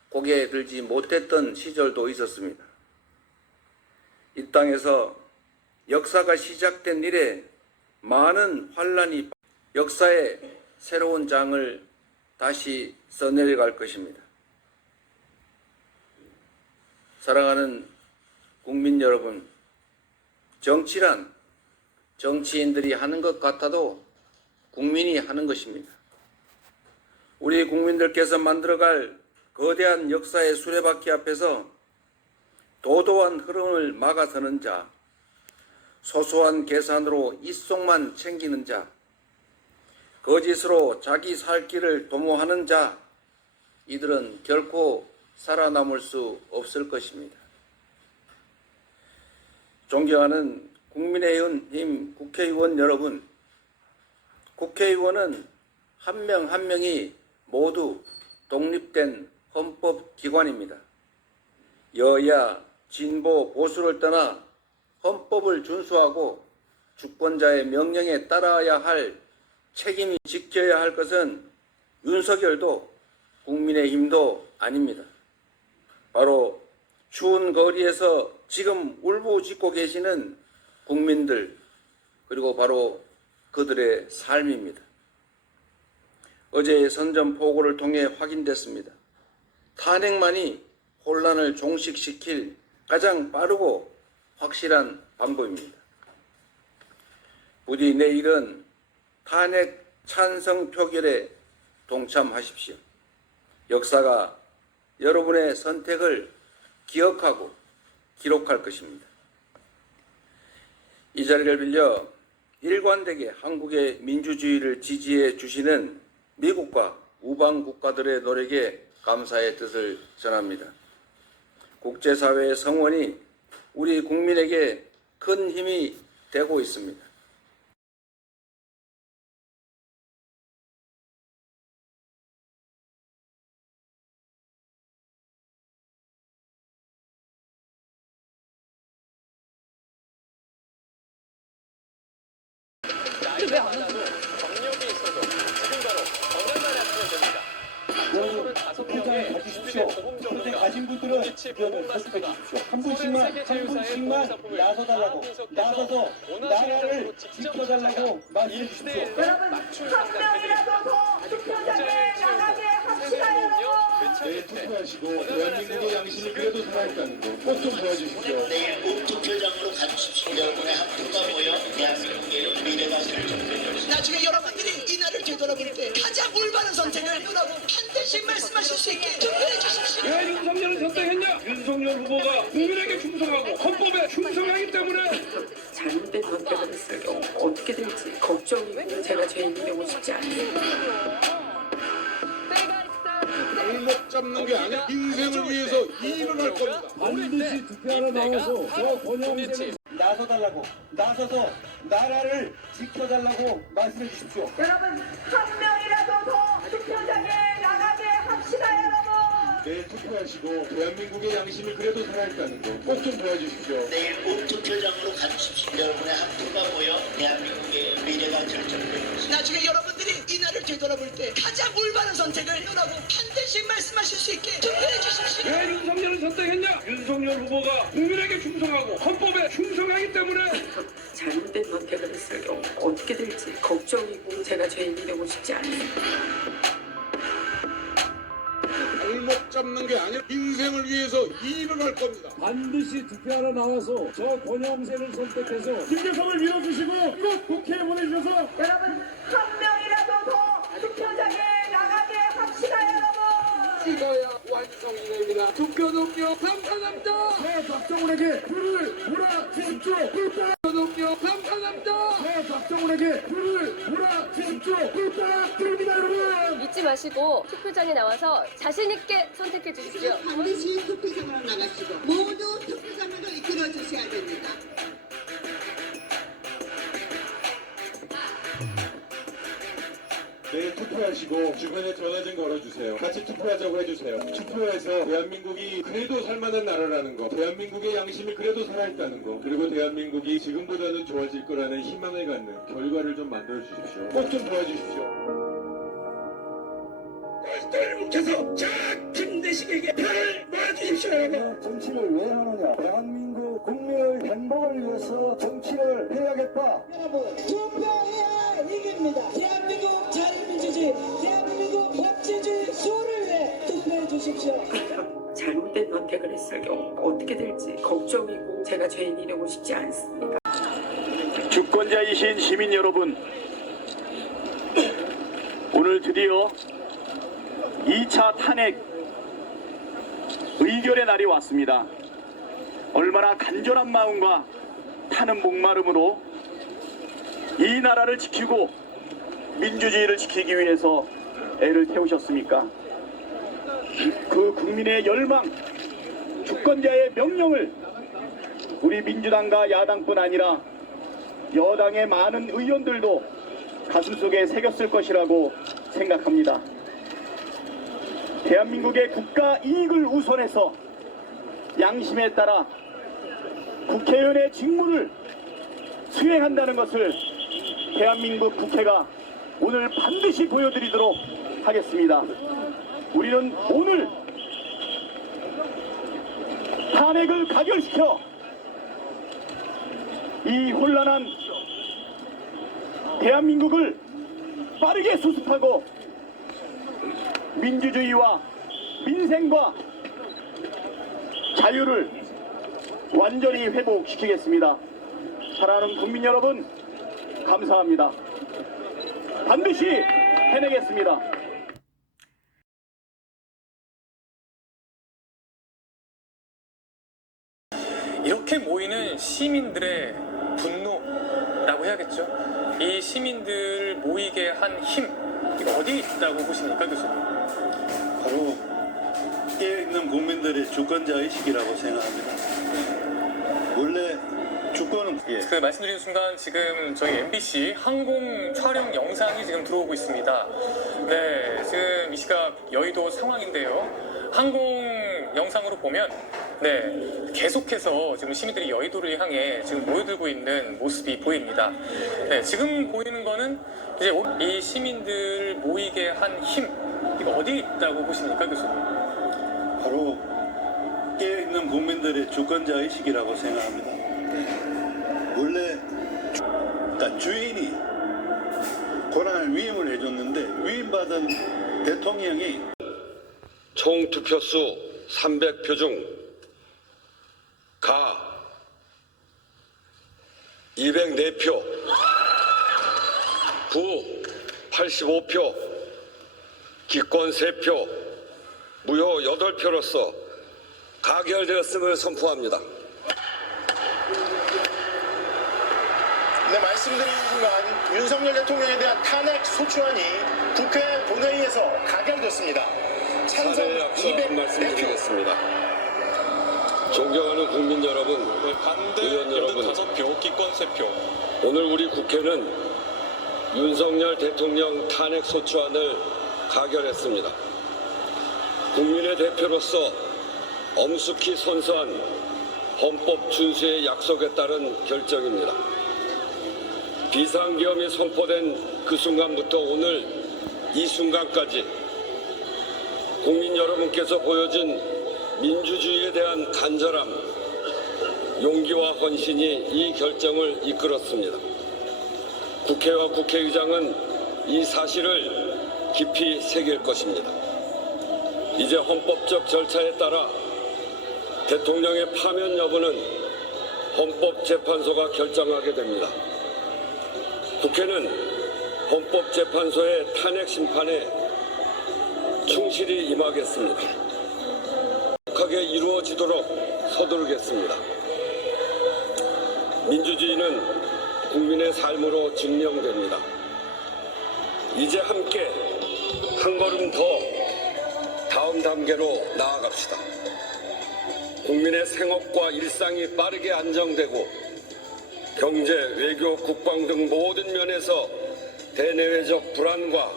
고개 들지 못했던 시절도 있었습니다. 이 땅에서 역사가 시작된 이래 많은 환란이 역사의 새로운 장을 다시 써내려갈 것입니다. 사랑하는 국민 여러분, 정치란 정치인들이 하는 것 같아도 국민이 하는 것입니다. 우리 국민들께서 만들어갈 거대한 역사의 수레바퀴 앞에서 도도한 흐름을 막아서는 자, 소소한 계산으로 입속만 챙기는 자, 거짓으로 자기 살 길을 도모하는 자, 이들은 결코 살아남을 수 없을 것입니다. 존경하는 국민의힘 국회의원 여러분, 국회의원은 한 명 한 명이 모두 독립된 헌법기관입니다. 여야, 진보, 보수를 떠나 헌법을 준수하고 주권자의 명령에 따라야 할 책임이 지켜야 할 것은 윤석열도 국민의힘도 아닙니다. 바로 추운 거리에서 지금 울부짖고 계시는 국민들, 그리고 바로 그들의 삶입니다. 어제의 선전포고를 통해 확인됐습니다. 탄핵만이 혼란을 종식시킬 가장 빠르고 확실한 방법입니다. 부디 내일은 탄핵 찬성 표결에 동참하십시오. 역사가 여러분의 선택을 기억하고 기록할 것입니다. 이 자리를 빌려 일관되게 한국의 민주주의를 지지해 주시는 미국과 우방 국가들의 노력에 감사의 뜻을 전합니다. 국제사회의 성원이 우리 국민에게 큰 힘이 되고 있습니다. 나이가 많아도 경력이 있어도 지금 바로 전화만 하시면 됩니다. 여러분, 5명의 가지십시오. 그런데 가진 분들은 의견을 설득해 주십시오. 한 분씩만 나서달라고, 나서서 나라를 지켜달라고 말씀해 주십시오. 여러분, 한 명이라도 더 투표장에 나가게 합시다, 여러분. 네, 투표하시고 대한민국의 양심이 그래도 살아있다는 거 꼭 좀 보여주십시오. 내일 꼭 투표장으로 가주십시오. 여러분의 한 표가 모여 대한민국의 미래가 결정될 것입니다. 나중에 여러분들이 이 나라를 되돌아볼 때 가장 올바른 선택을 하라고 반드시 말씀하실 수 있게 투표해 주십시오. 왜 윤석열을 선택했냐? 윤석열 후보가 국민에게 충성하고 헌법에 충성하기 때문에. 잘못된 선택을 했을 경우 어떻게 될지 걱정이고 제가 죄인이 되고 싶지 않습니다. 발목 잡는 게 아니라 인생을 위해서 일을 할 겁니다. 반드시 투표하러 나와서 저 권영세를 나서달라고, 나서서 나라를 지켜달라고 말씀해 주십시오. 여러분, 한 명이라도 더 투표장에 나가게 합시다, 여러분. 네, 투표하시고 대한민국의 양심이 그래도 살아있다는 거 꼭 좀 보여주십시오. 내일 꼭 투표장으로 가주십시오. 여러분의 한 표가 모여 대한민국의 미래가 결정될 것입니다. 나중에 여러분들이 이 나라를 되돌아볼 때 가장 올바른 선택을 하라고 반드시 말씀하실 수 있게 투표해 주십시오. 왜 윤석열을 선택했냐? 윤석열 후보가 국민에게 충성하고 헌법에 충성하기 때문에. 잘못된 선택을 했을 경우 어떻게 될지 걱정이고 제가 죄인이 되고 싶지 않습니다. 발목 잡는 게 아니라 인생을 위해서 일을 할 겁니다. 반드시 투표하러 나와서 저 권영세를 선택해서 김대성을 밀어주시고 꼭 국회에 보내주셔서 여러분, 한 명이라도 더 투표 동료 감사합니다. 네, 박정훈에게 불을 몰아주십시오. 동료 감사합니다. 네, 박정훈에게 불을 몰아주십시오. 부탁드립니다, 여러분. 잊지 마시고 투표장에 나와서 자신 있게 선택해 주십시오. 반드시 투표장으로 나가시고 모두 투표장으로 이끌어 주셔야 됩니다. 네, 투표하시고 주변에 전화 좀 걸어주세요. 같이 투표하자고 해주세요. 투표해서 대한민국이 그래도 살만한 나라라는 거, 대한민국의 양심이 그래도 살아있다는 거, 그리고 대한민국이 지금보다는 좋아질 거라는 희망을 갖는 결과를 좀 만들어주십시오. 꼭 좀 도와주십시오. 꼴들목해서 작은 대식에게 표를 모아주십시오. 정치를 왜 하느냐? 대한민국 국민의 행복을 위해서 정치를 해야겠다. 여러분 투표해야 이깁니다. 대한민국 자유민주주의, 대한민국 법치주의 수호를 위해 투표해 주십시오. 잘못된 선택을 했을 경우 어떻게 될지 걱정이고 제가 죄인이 되고 싶지 않습니다. 주권자이신 시민 여러분, 오늘 드디어 2차 탄핵 의결의 날이 왔습니다. 얼마나 간절한 마음과 타는 목마름으로 이 나라를 지키고 민주주의를 지키기 위해서 애를 태우셨습니까? 그 국민의 열망, 주권자의 명령을 우리 민주당과 야당뿐 아니라 여당의 많은 의원들도 가슴속에 새겼을 것이라고 생각합니다. 대한민국의 국가 이익을 우선해서 양심에 따라 국회의원의 직무를 수행한다는 것을 대한민국 국회가 오늘 반드시 보여드리도록 하겠습니다. 우리는 오늘 탄핵을 가결시켜 이 혼란한 대한민국을 빠르게 수습하고 민주주의와 민생과 자유를 완전히 회복시키겠습니다. 사랑하는 국민 여러분, 감사합니다. 반드시 해내겠습니다. 이렇게 모이는 시민들의 분노라고 해야겠죠. 이 시민들 모이게 한 힘, 이거 어디 있다고 보십니까, 교수님? 바로 깨어있는 국민들의 주권자의식이라고 생각합니다. 원래 주권은 그 말씀드린 순간 지금 저희 MBC 항공 촬영 영상이 지금 들어오고 있습니다. 네, 지금 이 시각 여의도 상황인데요. 항공 영상으로 보면 계속해서 지금 시민들이 여의도를 향해 지금 모여들고 있는 모습이 보입니다. 네, 지금 보이는 거는 이제 이 시민들 모이게 한 힘, 이거 어디 있다고 보십니까, 교수님? 바로 깨어있는 국민들의 주권자의식이라고 생각합니다. 원래 그러니까 주인이 권한을 위임을 해줬는데 위임받은 대통령이 총 투표수 300표 중 가 204표, 부 85표, 기권 3표, 무효 8표로서 가결되었음을 선포합니다. 네, 말씀드린 순간 윤석열 대통령에 대한 탄핵 소추안이 국회 본회의에서 가결됐습니다. 찬성 200표. 말씀드리겠습니다. 존경하는 국민 여러분, 반대 의원 여러분, 85표, 기권 3표. 오늘 우리 국회는 윤석열 대통령 탄핵 소추안을 가결했습니다. 국민의 대표로서 엄숙히 선서한 헌법 준수의 약속에 따른 결정입니다. 비상계엄이 선포된 그 순간부터 오늘 이 순간까지 국민 여러분께서 보여준 민주주의에 대한 간절함, 용기와 헌신이 이 결정을 이끌었습니다. 국회와 국회의장은 이 사실을 깊이 새길 것입니다. 이제 헌법적 절차에 따라 대통령의 파면 여부는 헌법재판소가 결정하게 됩니다. 국회는 헌법재판소의 탄핵 심판에 충실히 임하겠습니다. 하게 이루어지도록 서두르겠습니다. 민주주의는 국민의 삶으로 증명됩니다. 이제 함께 한 걸음 더 다음 단계로 나아갑시다. 국민의 생업과 일상이 빠르게 안정되고 경제, 외교, 국방 등 모든 면에서 대내외적 불안과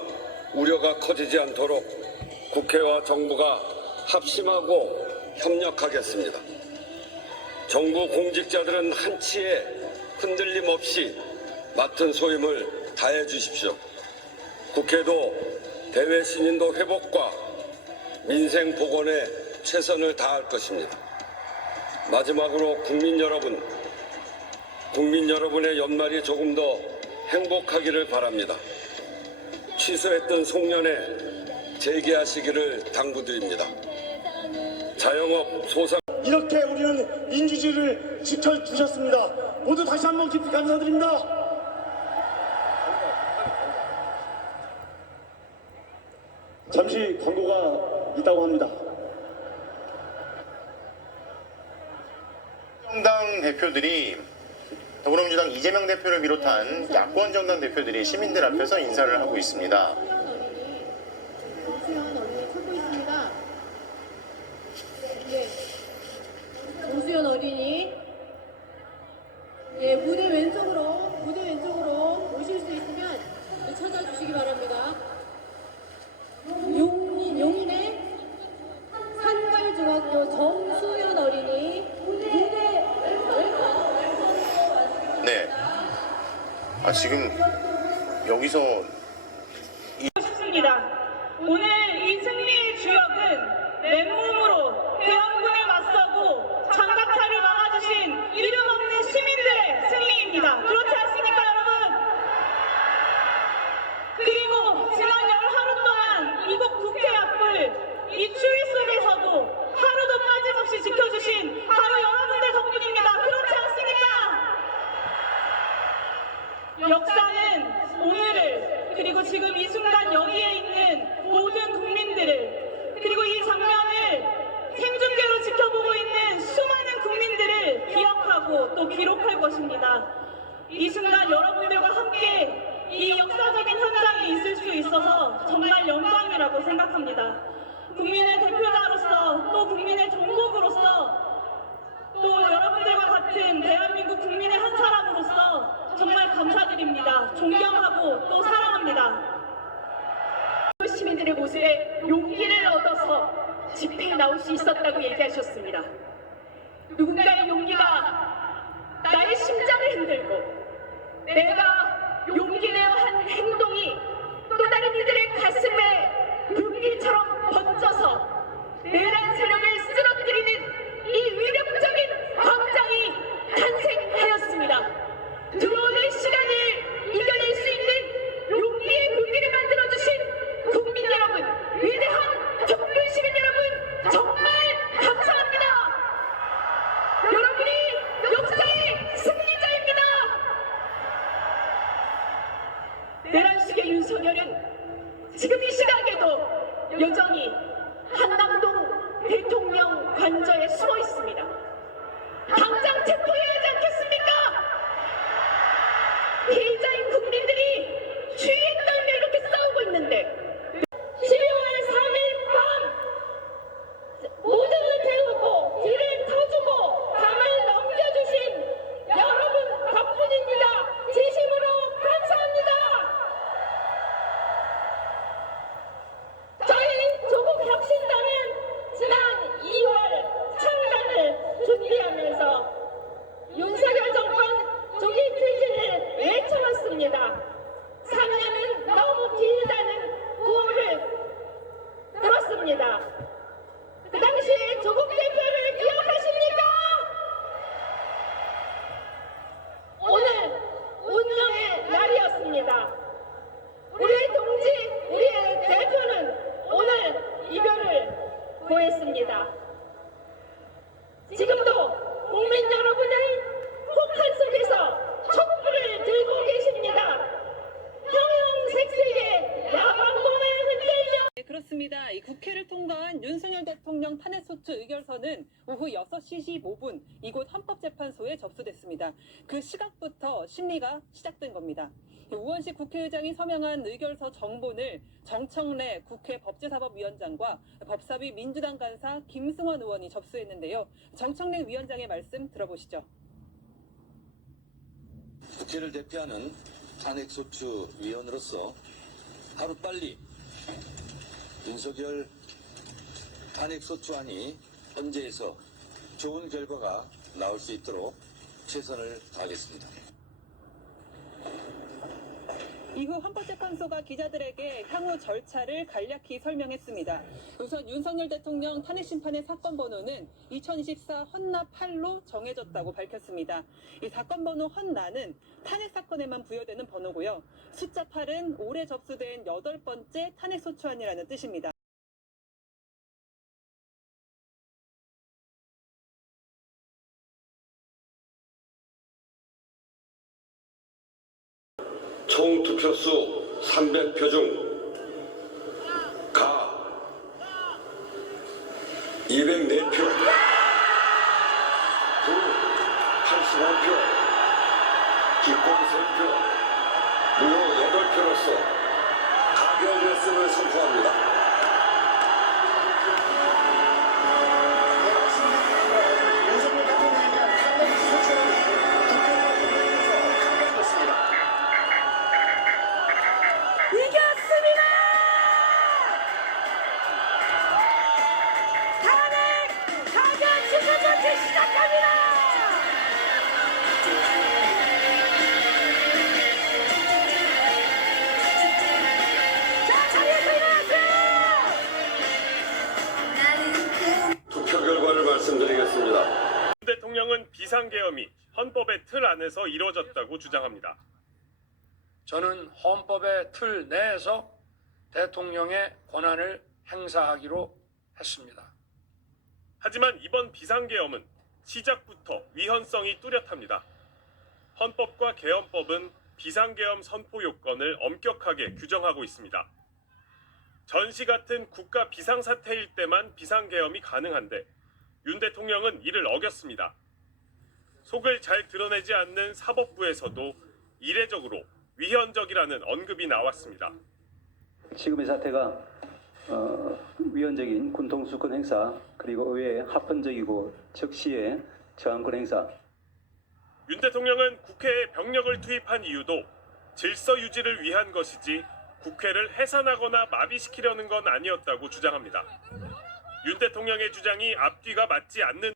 우려가 커지지 않도록 국회와 정부가 합심하고 협력하겠습니다. 정부 공직자들은 한치의 흔들림 없이 맡은 소임을 다해 주십시오. 국회도 대외 신인도 회복과 민생 복원에 최선을 다할 것입니다. 마지막으로 국민 여러분의 연말이 조금 더 행복하기를 바랍니다. 취소했던 송년회 재개하시기를 당부드립니다. 자영업, 소상 이렇게 우리는 민주주의를 지켜주셨습니다. 모두 다시 한번 깊이 감사드립니다. 잠시 광고가 있다고 합니다. 정당 대표들이 더불어민주당 이재명 대표를 비롯한 야권 정당 대표들이 시민들 앞에서 인사를 하고 있습니다. 정수연 어린이, 예, 무대 왼쪽으로 오실 수 있으면 찾아주시기 바랍니다. 용인의 산발중학교 정수연 어린이 무대 네. 지금 여기서 싶습니다. 오늘 이 승리의 주역은 맨몸으로 대한군에 맞서고 장갑차를 막아주신 이름 없는 시민들의 승리입니다. 그렇지 않습니까, 여러분? 그리고 지난 하루 동안 이곳 국회 앞을 이 추위 속에서도 하루도 빠짐없이 지켜주신 바로 여러분들 덕분입니다. 그렇지 않습니까? 역사는 오늘을 그리고 지금 이 순간 여기에 있는 모든 국민들을 그리고 이 장면을 생중계로 지켜보고 있는 수많은 국민들을 기억하고 또 기록할 것입니다. 이 순간 여러분들과 함께 이 역사적인 현장에 있을 수 있어서 정말 영광이라고 생각합니다. 국민의 대표자로서 또 국민의 종국으로서 또 여러분들과 같은 대한민국 국민의 한 사람으로서 정말 감사드립니다. 존경하고 또 사랑합니다. 시민들의 모습에 용기를 얻어서 집회에 나올 수 있었다고 얘기하셨습니다. 누군가의 용기가 나의 심장을 흔들고 내가 용기 내어 한 행동이 또 다른 이들의 가슴에 불길처럼 번져서 내란 세력을 쓰러뜨리는 이 위력적인 광장이 탄생하였습니다. 들어오는 시간을 이겨낼 수 있는 용기의 불길을 만들어주신 국민 여러분, 위대한 촛불 시민 여러분, 정말 감사합니다. 여러분이 역사의 승리자입니다. 내란식의 윤석열은 지금 이 시각에도 여전히 한남동 대통령 관저에 숨어 있습니다. 당장 체포해야 하지 않겠습니까? 피해자인 국민들이 추위에 떨며 이렇게 싸우고 있는데 12월 3일 밤 모든 태우고 길을 터주고 밤을 넘겨주신 여러분 덕분입니다. 진심으로 감사합니다. 저희 조국혁신당은 지난 2월 창단을 준비하면서 윤석열 정권 조기 퇴진을 외쳐왔습니다. 3년은 너무 길다는 구호를 들었습니다. 그 당시에 조국 대표를 기억하십니까? 오늘 운명의 날이었습니다. 우리의 동지, 우리의 대표는 오늘 이별을 고했습니다. 지금도 국민 여러분의 폭탄 속에서 촛불을 들고 계십니다. 형형색색의 야광봉을 흔들며 그렇습니다. 이 국회를 통과한 윤석열 대통령 대통령 탄핵소추 의결서는 오후 6시 15분 이곳 헌법재판소에 접수됐습니다. 그 시각부터 심리가 시작된 겁니다. 우원식 국회의장이 서명한 의결서 정본을 정청래 국회 법제사법위원장과 법사위 민주당 간사 김승원 의원이 접수했는데요. 정청래 위원장의 말씀 들어보시죠. 국회를 대표하는 탄핵소추위원으로서 하루빨리 윤석열 탄핵소추안이 헌재에서 좋은 결과가 나올 수 있도록 최선을 다하겠습니다. 이후 헌법재판소가 기자들에게 향후 절차를 간략히 설명했습니다. 우선 윤석열 대통령 탄핵심판의 사건 번호는 2024 헌나 8로 정해졌다고 밝혔습니다. 이 사건 번호 헌나는 탄핵 사건에만 부여되는 번호고요. 숫자 8은 올해 접수된 8번째 탄핵소추안이라는 뜻입니다. 총 투표수 300표 중 가 204표, 부 85표, 기권 3표, 무효 8표로서 가결됐음을 선포합니다. 윤석열 대통령에 대한 탄핵소추안이 국회와 국회에서 가결됐습니다. 이겼습니다! 탄핵 가결 추천전체 시작합니다! 자, 자리에서 일어나세요! 투표 결과를 말씀드리겠습니다. 윤 대통령은 비상계엄이 헌법의 틀 안에서 이루어졌다고 주장합니다. 저는 헌법의 틀 내에서 대통령의 권한을 행사하기로 했습니다. 하지만 이번 비상계엄은 시작부터 위헌성이 뚜렷합니다. 헌법과 계엄법은 비상계엄 선포 요건을 엄격하게 규정하고 있습니다. 전시 같은 국가 비상사태일 때만 비상계엄이 가능한데 윤 대통령은 이를 어겼습니다. 속을 잘 드러내지 않는 사법부에서도 이례적으로 위헌적이라는 언급이 나왔습니다. 지금의 사태가 위헌적인 군통수권 행사 그리고 의회의 합헌적이고 적시의 저항권 행사. 윤 대통령은 국회에 병력을 투입한 이유도 질서 유지를 위한 것이지 국회를 해산하거나 마비시키려는 건 아니었다고 주장합니다. 윤 대통령의 주장이 앞뒤가 맞지 않는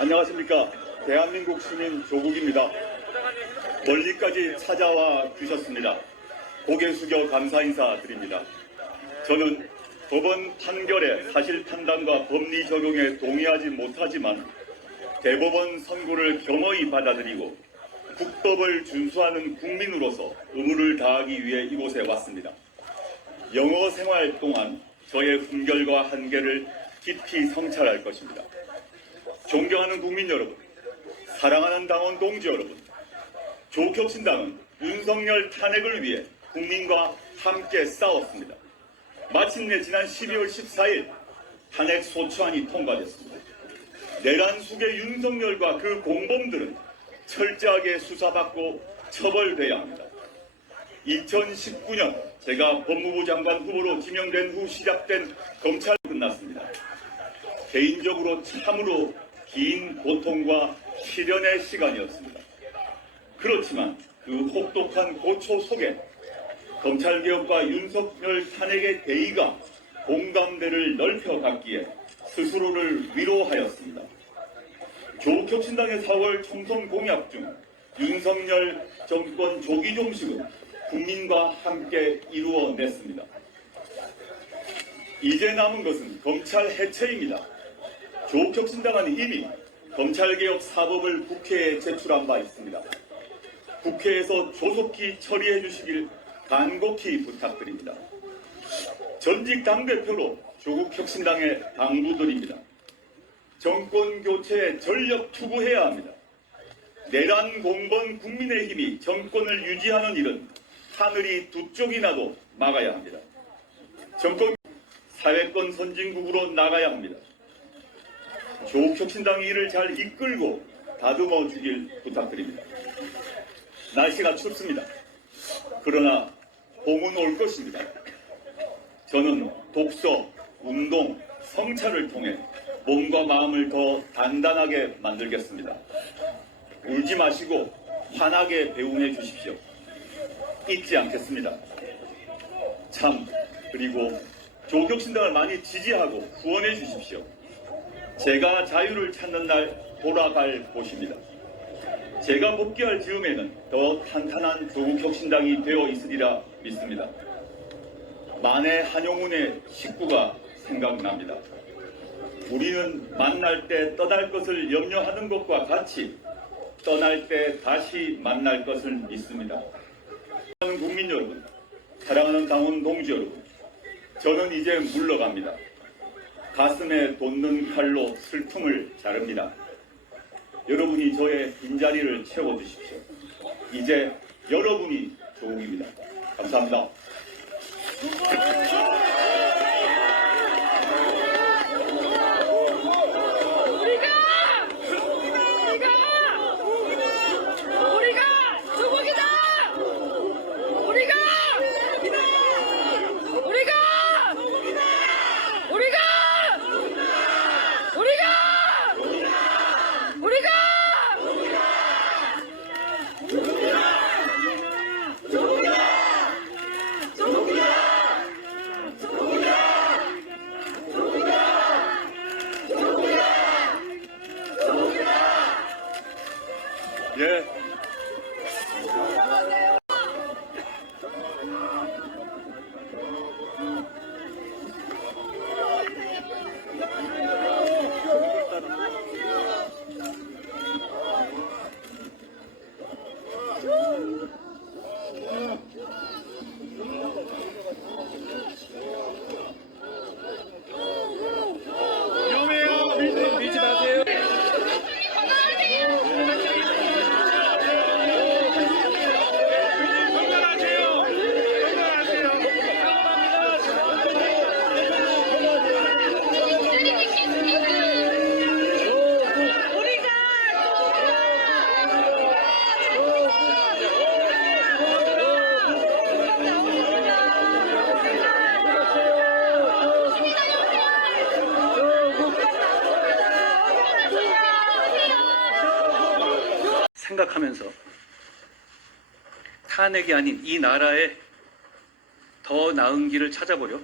안녕하십니까. 대한민국 시민 조국입니다. 멀리까지 찾아와 주셨습니다. 고개 숙여 감사 인사드립니다. 저는 법원 판결의 사실 판단과 법리 적용에 동의하지 못하지만 대법원 선고를 겸허히 받아들이고 국법을 준수하는 국민으로서 의무를 다하기 위해 이곳에 왔습니다. 영어 생활 동안 저의 훈결과 한계를 깊이 성찰할 것입니다. 존경하는 국민 여러분, 사랑하는 당원 동지 여러분, 조국혁신당은 윤석열 탄핵을 위해 국민과 함께 싸웠습니다. 마침내 지난 12월 14일 탄핵 소추안이 통과됐습니다. 내란 속의 윤석열과 그 공범들은 철저하게 수사받고 처벌돼야 합니다. 2019년 제가 법무부 장관 후보로 지명된 후 시작된 검찰 끝났습니다. 개인적으로 참으로 긴 고통과 시련의 시간이었습니다. 그렇지만 그 혹독한 고초 속에 검찰개혁과 윤석열 탄핵의 대의가 공감대를 넓혀갔기에 스스로를 위로하였습니다. 조국혁신당의 4월 총선 공약 중 윤석열 정권 조기 종식은 국민과 함께 이루어냈습니다. 이제 남은 것은 검찰 해체입니다. 조국혁신당은 이미 검찰개혁 사법을 국회에 제출한 바 있습니다. 국회에서 조속히 처리해 주시길 간곡히 부탁드립니다. 전직 당대표로 조국혁신당의 당부드립니다. 정권 교체에 전력 투구해야 합니다. 내란 공범 국민의힘이 정권을 유지하는 일은 하늘이 두 쪽이 나도 막아야 합니다. 정권 사회권 선진국으로 나가야 합니다. 조국혁신당이 이를 잘 이끌고 다듬어 주길 부탁드립니다. 날씨가 춥습니다. 그러나 봄은 올 것입니다. 저는 독서, 운동, 성찰을 통해 몸과 마음을 더 단단하게 만들겠습니다. 울지 마시고 환하게 배웅해 주십시오. 잊지 않겠습니다. 참, 그리고 조국혁신당을 많이 지지하고 후원해 주십시오. 제가 자유를 찾는 날 돌아갈 곳입니다. 제가 복귀할 즈음에는 더 탄탄한 조국혁신당이 되어 있으리라 믿습니다. 만해 한용운의 식구가 생각납니다. 우리는 만날 때 떠날 것을 염려하는 것과 같이 떠날 때 다시 만날 것을 믿습니다. 사랑하는 국민 여러분, 사랑하는 당원 동지 여러분, 저는 이제 물러갑니다. 가슴에 돋는 칼로 슬픔을 자릅니다. 여러분이 저의 빈자리를 채워주십시오. 이제 여러분이 조국입니다. 감사합니다. 생각하면서 탄핵이 아닌 이 나라의 더 나은 길을 찾아보려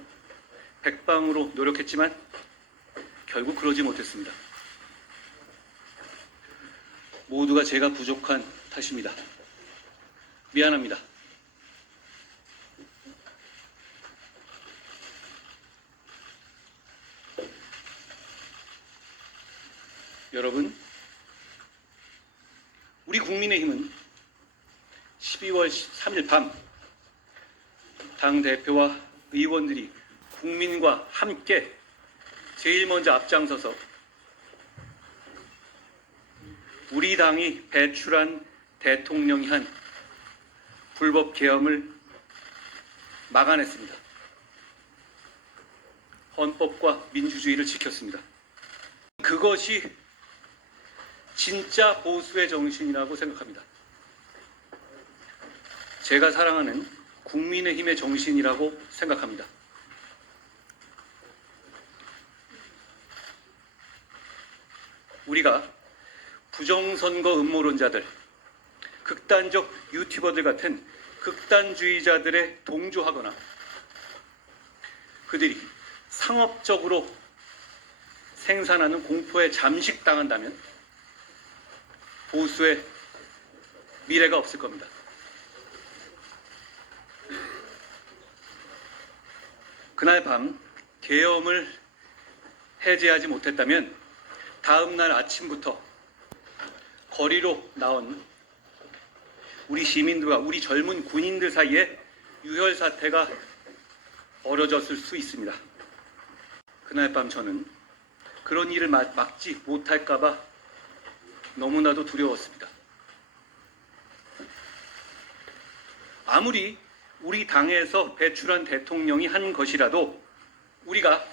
백방으로 노력했지만 결국 그러지 못했습니다. 모두가 제가 부족한 탓입니다. 미안합니다. 여러분, 우리 국민의힘은 12월 3일 밤 당대표와 의원들이 국민과 함께 제일 먼저 앞장서서 우리 당이 배출한 대통령이 한 불법 계엄을 막아냈습니다. 헌법과 민주주의를 지켰습니다. 그것이 진짜 보수의 정신이라고 생각합니다. 제가 사랑하는 국민의힘의 정신이라고 생각합니다. 우리가 부정선거 음모론자들, 극단적 유튜버들 같은 극단주의자들에 동조하거나 그들이 상업적으로 생산하는 공포에 잠식당한다면 보수의 미래가 없을 겁니다. 그날 밤 계엄을 해제하지 못했다면 다음 날 아침부터 거리로 나온 우리 시민들과 우리 젊은 군인들 사이에 유혈 사태가 벌어졌을 수 있습니다. 그날 밤 저는 그런 일을 막지 못할까 봐 너무나도 두려웠습니다. 아무리 우리 당에서 배출한 대통령이 한 것이라도 우리가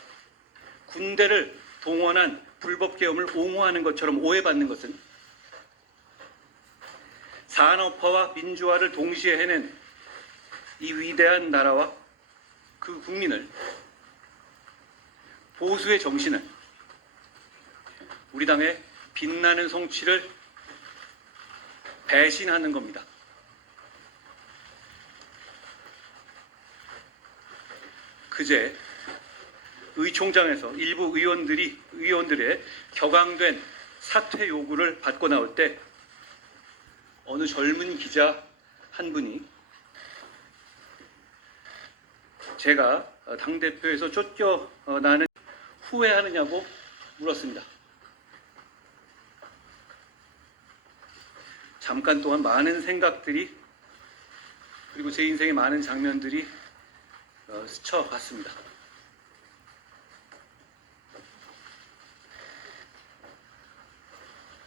군대를 동원한 불법 계엄을 옹호하는 것처럼 오해받는 것은 산업화와 민주화를 동시에 해낸 이 위대한 나라와 그 국민을, 보수의 정신을, 우리 당의 빛나는 성취를 배신하는 겁니다. 그제 의총장에서 일부 의원들의 격앙된 사퇴 요구를 받고 나올 때 어느 젊은 기자 한 분이 제가 당대표에서 쫓겨나는 후회하느냐고 물었습니다. 잠깐 동안 많은 생각들이 그리고 제 인생의 많은 장면들이 스쳐갔습니다.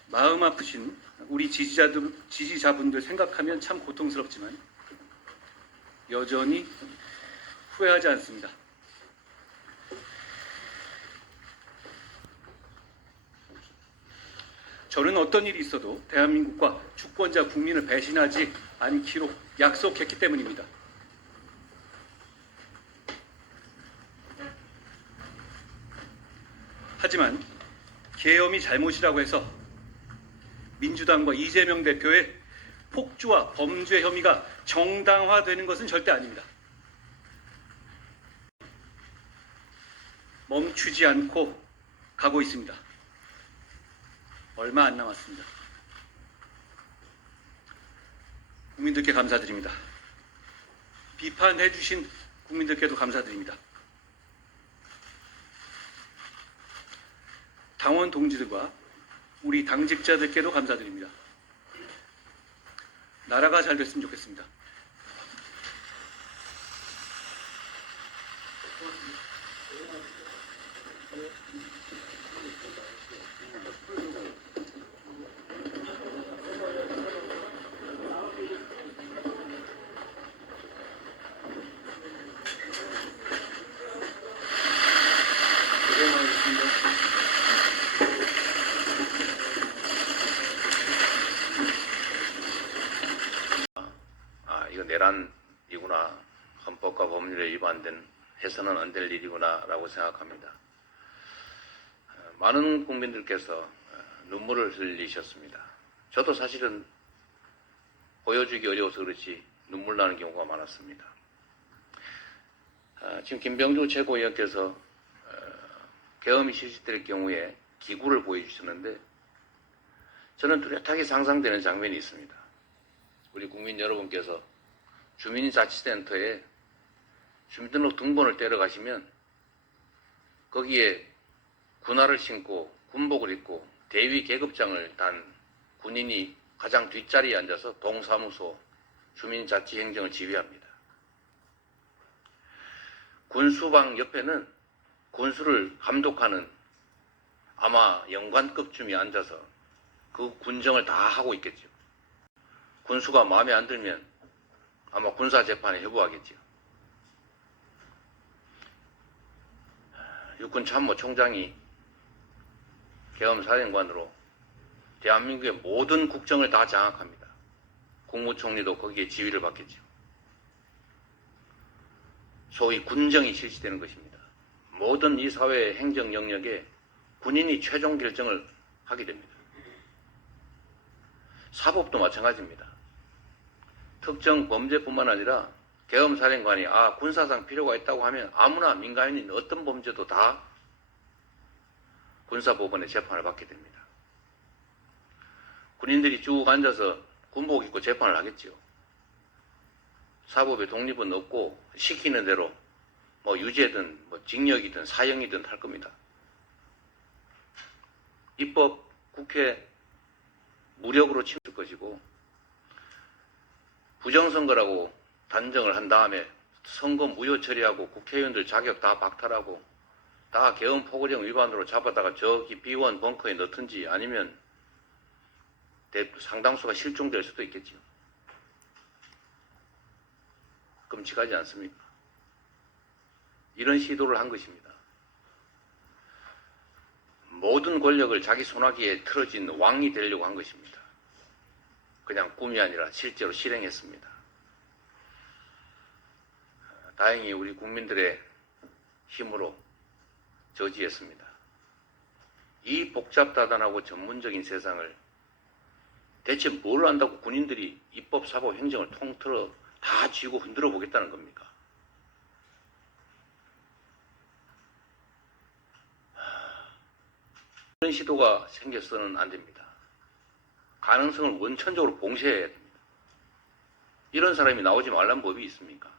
마음 아프신 우리 지지자분들 생각하면 참 고통스럽지만 여전히 후회하지 않습니다. 저는 어떤 일이 있어도 대한민국과 주권자 국민을 배신하지 않기로 약속했기 때문입니다. 하지만 계엄이 잘못이라고 해서 민주당과 이재명 대표의 폭주와 범죄 혐의가 정당화되는 것은 절대 아닙니다. 멈추지 않고 가고 있습니다. 얼마 안 남았습니다. 국민들께 감사드립니다. 비판해 주신 국민들께도 감사드립니다. 당원 동지들과 우리 당직자들께도 감사드립니다. 나라가 잘 됐으면 좋겠습니다. 이건 내란이구나, 헌법과 법률에 위반된 해서는 안 될 일이구나 라고 생각합니다. 많은 국민들께서 눈물을 흘리셨습니다. 저도 사실은 보여주기 어려워서 그렇지 눈물 나는 경우가 많았습니다. 지금 김병주 최고위원께서 계엄이 실시될 경우에 기구를 보여주셨는데 저는 뚜렷하게 상상되는 장면이 있습니다. 우리 국민 여러분께서 주민자치센터에 주민등록 등본을 떼러 가시면 거기에 군화를 신고 군복을 입고 대위 계급장을 단 군인이 가장 뒷자리에 앉아서 동사무소 주민자치행정을 지휘합니다. 군수방 옆에는 군수를 감독하는 아마 영관급쯤이 앉아서 그 군정을 다 하고 있겠죠. 군수가 마음에 안 들면 아마 군사재판에 협의하겠죠. 육군참모총장이 계엄사령관으로 대한민국의 모든 국정을 다 장악합니다. 국무총리도 거기에 지휘를 받겠죠. 소위 군정이 실시되는 것입니다. 모든 이 사회의 행정 영역에 군인이 최종 결정을 하게 됩니다. 사법도 마찬가지입니다. 특정 범죄뿐만 아니라 계엄사령관이 군사상 필요가 있다고 하면 아무나 민간인인 어떤 범죄도 다 군사법원의 재판을 받게 됩니다. 군인들이 쭉 앉아서 군복 입고 재판을 하겠죠. 사법의 독립은 없고 시키는 대로 유죄든 징역이든 사형이든 할 겁니다. 입법 국회 무력으로 침투할 것이고 부정선거라고 단정을 한 다음에 선거 무효 처리하고 국회의원들 자격 다 박탈하고 다 계엄 포고령 위반으로 잡아다가 저기 비원 벙커에 넣든지 아니면 상당수가 실종될 수도 있겠죠. 끔찍하지 않습니까? 이런 시도를 한 것입니다. 모든 권력을 자기 손아귀에 틀어진 왕이 되려고 한 것입니다. 그냥 꿈이 아니라 실제로 실행했습니다. 다행히 우리 국민들의 힘으로 저지했습니다. 이 복잡다단하고 전문적인 세상을 대체 뭘 안다고 군인들이 입법, 사법, 행정을 통틀어 다 쥐고 흔들어 보겠다는 겁니까? 이런 시도가 생겨서는 안 됩니다. 가능성을 원천적으로 봉쇄해야 됩니다. 이런 사람이 나오지 말란 법이 있습니까?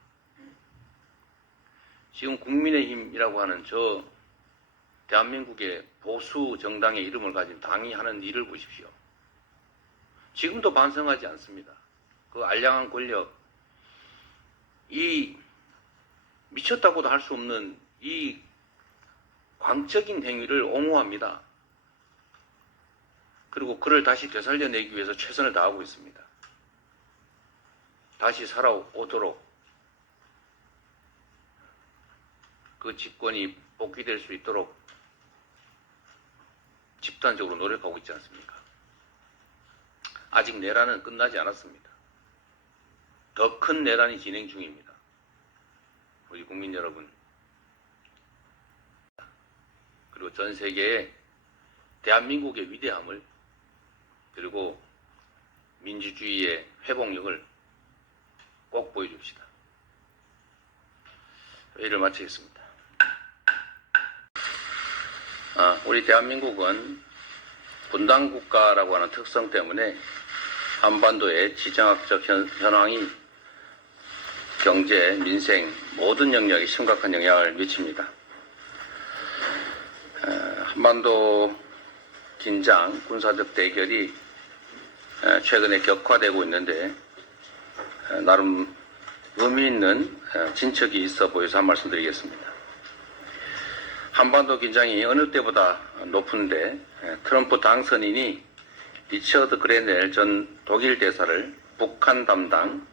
지금 국민의힘이라고 하는 저 대한민국의 보수 정당의 이름을 가진 당이 하는 일을 보십시오. 지금도 반성하지 않습니다. 그 알량한 권력, 이 미쳤다고도 할 수 없는 이 광적인 행위를 옹호합니다. 그리고 그를 다시 되살려내기 위해서 최선을 다하고 있습니다. 다시 살아오도록 그 집권이 복귀될 수 있도록 집단적으로 노력하고 있지 않습니까? 아직 내란은 끝나지 않았습니다. 더 큰 내란이 진행 중입니다. 우리 국민 여러분, 그리고 전 세계에 대한민국의 위대함을 그리고 민주주의의 회복력을 꼭 보여줍시다. 회의를 마치겠습니다. 우리 대한민국은 분단국가라고 하는 특성 때문에 한반도의 지정학적 현황이 경제, 민생, 모든 영역에 심각한 영향을 미칩니다. 한반도 긴장, 군사적 대결이 최근에 격화되고 있는데 나름 의미 있는 진척이 있어 보여서 한 말씀 드리겠습니다. 한반도 긴장이 어느 때보다 높은데 트럼프 당선인이 리처드 그레넬 전 독일 대사를 북한 담당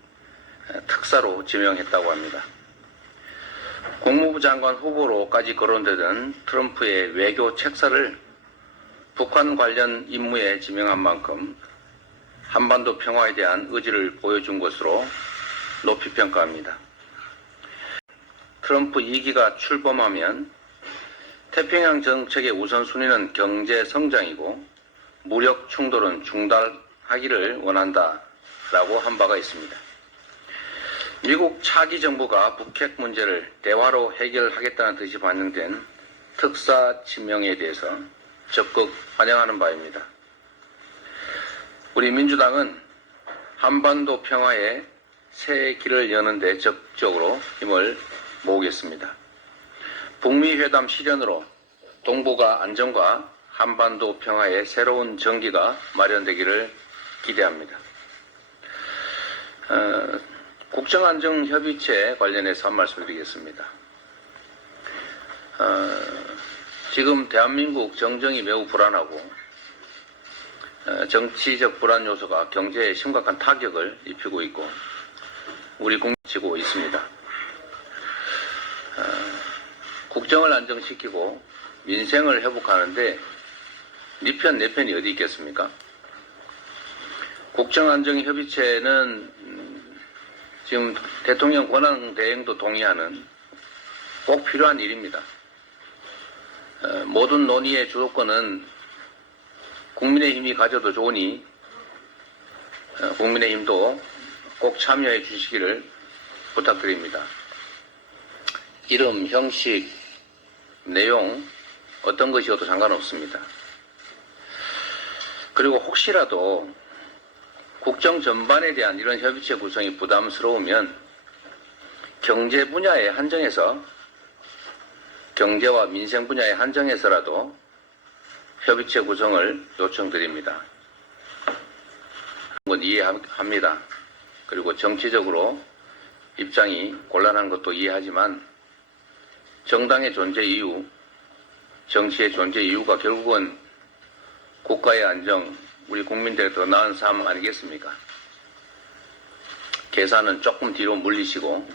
특사로 지명했다고 합니다. 국무부 장관 후보로까지 거론되던 트럼프의 외교 책사를 북한 관련 임무에 지명한 만큼 한반도 평화에 대한 의지를 보여준 것으로 높이 평가합니다. 트럼프 2기가 출범하면 태평양 정책의 우선순위는 경제 성장이고 무력 충돌은 중단하기를 원한다라고 한 바가 있습니다. 미국 차기 정부가 북핵 문제를 대화로 해결하겠다는 뜻이 반영된 특사 지명에 대해서 적극 환영하는 바입니다. 우리 민주당은 한반도 평화의 새 길을 여는 데 적극적으로 힘을 모으겠습니다. 북미 회담 실현으로 동북아 안정과 한반도 평화의 새로운 전기가 마련되기를 기대합니다. 국정안정협의체 관련해서 한 말씀 드리겠습니다. 지금 대한민국 정정이 매우 불안하고 정치적 불안 요소가 경제에 심각한 타격을 입히고 있고 우리 국민이 지고 있습니다. 국정을 안정시키고 민생을 회복하는데 네 편, 내 편이 어디 있겠습니까? 국정안정협의체는 지금 대통령 권한대행도 동의하는 꼭 필요한 일입니다. 모든 논의의 주도권은 국민의힘이 가져도 좋으니 국민의힘도 꼭 참여해 주시기를 부탁드립니다. 이름, 형식, 내용 어떤 것이어도 상관없습니다. 그리고 혹시라도 국정 전반에 대한 이런 협의체 구성이 부담스러우면 경제 분야에 한정해서 경제와 민생 분야에 한정해서라도 협의체 구성을 요청드립니다. 그건 이해합니다. 그리고 정치적으로 입장이 곤란한 것도 이해하지만 정당의 존재 이유, 정치의 존재 이유가 결국은 국가의 안정, 우리 국민들의 더 나은 삶 아니겠습니까? 계산은 조금 뒤로 물리시고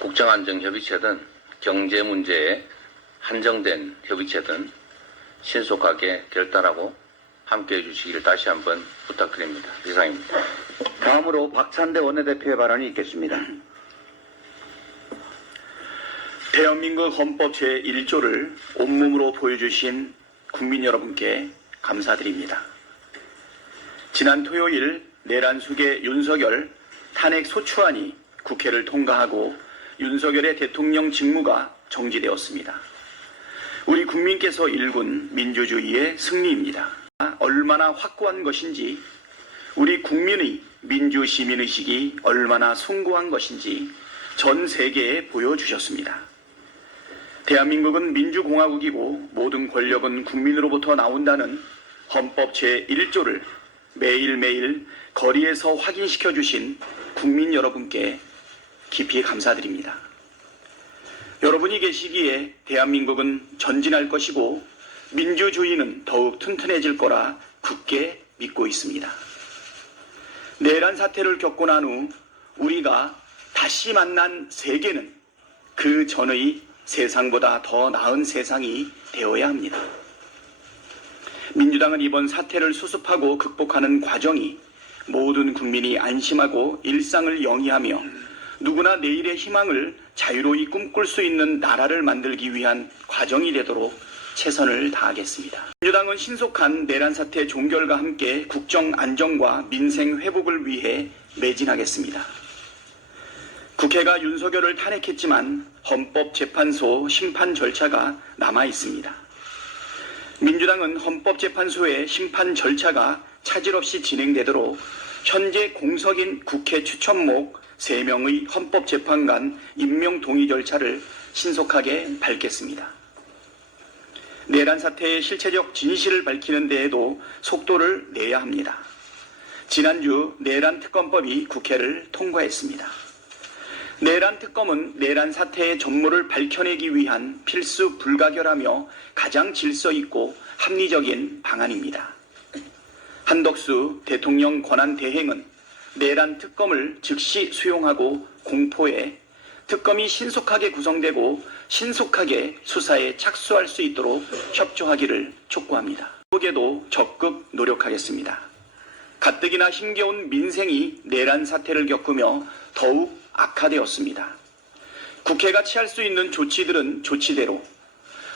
국정안정협의체든 경제 문제에 한정된 협의체든 신속하게 결단하고 함께해 주시기를 다시 한번 부탁드립니다. 이상입니다. 다음으로 박찬대 원내대표의 발언이 있겠습니다. 대한민국 헌법 제1조를 온몸으로 보여주신 국민 여러분께 감사드립니다. 지난 토요일 내란숙의 윤석열 탄핵 소추안이 국회를 통과하고 윤석열의 대통령 직무가 정지되었습니다. 우리 국민께서 일군 민주주의의 승리입니다. 얼마나 확고한 것인지, 우리 국민의 민주시민의식이 얼마나 숭고한 것인지 전 세계에 보여주셨습니다. 대한민국은 민주공화국이고 모든 권력은 국민으로부터 나온다는 헌법 제1조를 매일매일 거리에서 확인시켜 주신 국민 여러분께 깊이 감사드립니다. 여러분이 계시기에 대한민국은 전진할 것이고 민주주의는 더욱 튼튼해질 거라 굳게 믿고 있습니다. 내란 사태를 겪고 난 후 우리가 다시 만난 세계는 그 전의 세상보다 더 나은 세상이 되어야 합니다. 민주당은 이번 사태를 수습하고 극복하는 과정이 모든 국민이 안심하고 일상을 영위하며 누구나 내일의 희망을 자유로이 꿈꿀 수 있는 나라를 만들기 위한 과정이 되도록 최선을 다하겠습니다. 민주당은 신속한 내란 사태 종결과 함께 국정 안정과 민생 회복을 위해 매진하겠습니다. 국회가 윤석열을 탄핵했지만 헌법재판소 심판 절차가 남아 있습니다. 민주당은 헌법재판소의 심판 절차가 차질 없이 진행되도록 현재 공석인 국회 추천목 3명의 헌법재판관 임명 동의 절차를 신속하게 밟겠습니다. 내란 사태의 실체적 진실을 밝히는 데에도 속도를 내야 합니다. 지난주 내란 특검법이 국회를 통과했습니다. 내란 특검은 내란 사태의 전모를 밝혀내기 위한 필수 불가결하며 가장 질서 있고 합리적인 방안입니다. 한덕수 대통령 권한 대행은 내란 특검을 즉시 수용하고 공포해 특검이 신속하게 구성되고 신속하게 수사에 착수할 수 있도록 협조하기를 촉구합니다. 에도 적극 노력하겠습니다. 가뜩이나 힘겨운 민생이 내란 사태를 겪으며 더욱 악화되었습니다. 국회가 취할 수 있는 조치들은 조치대로,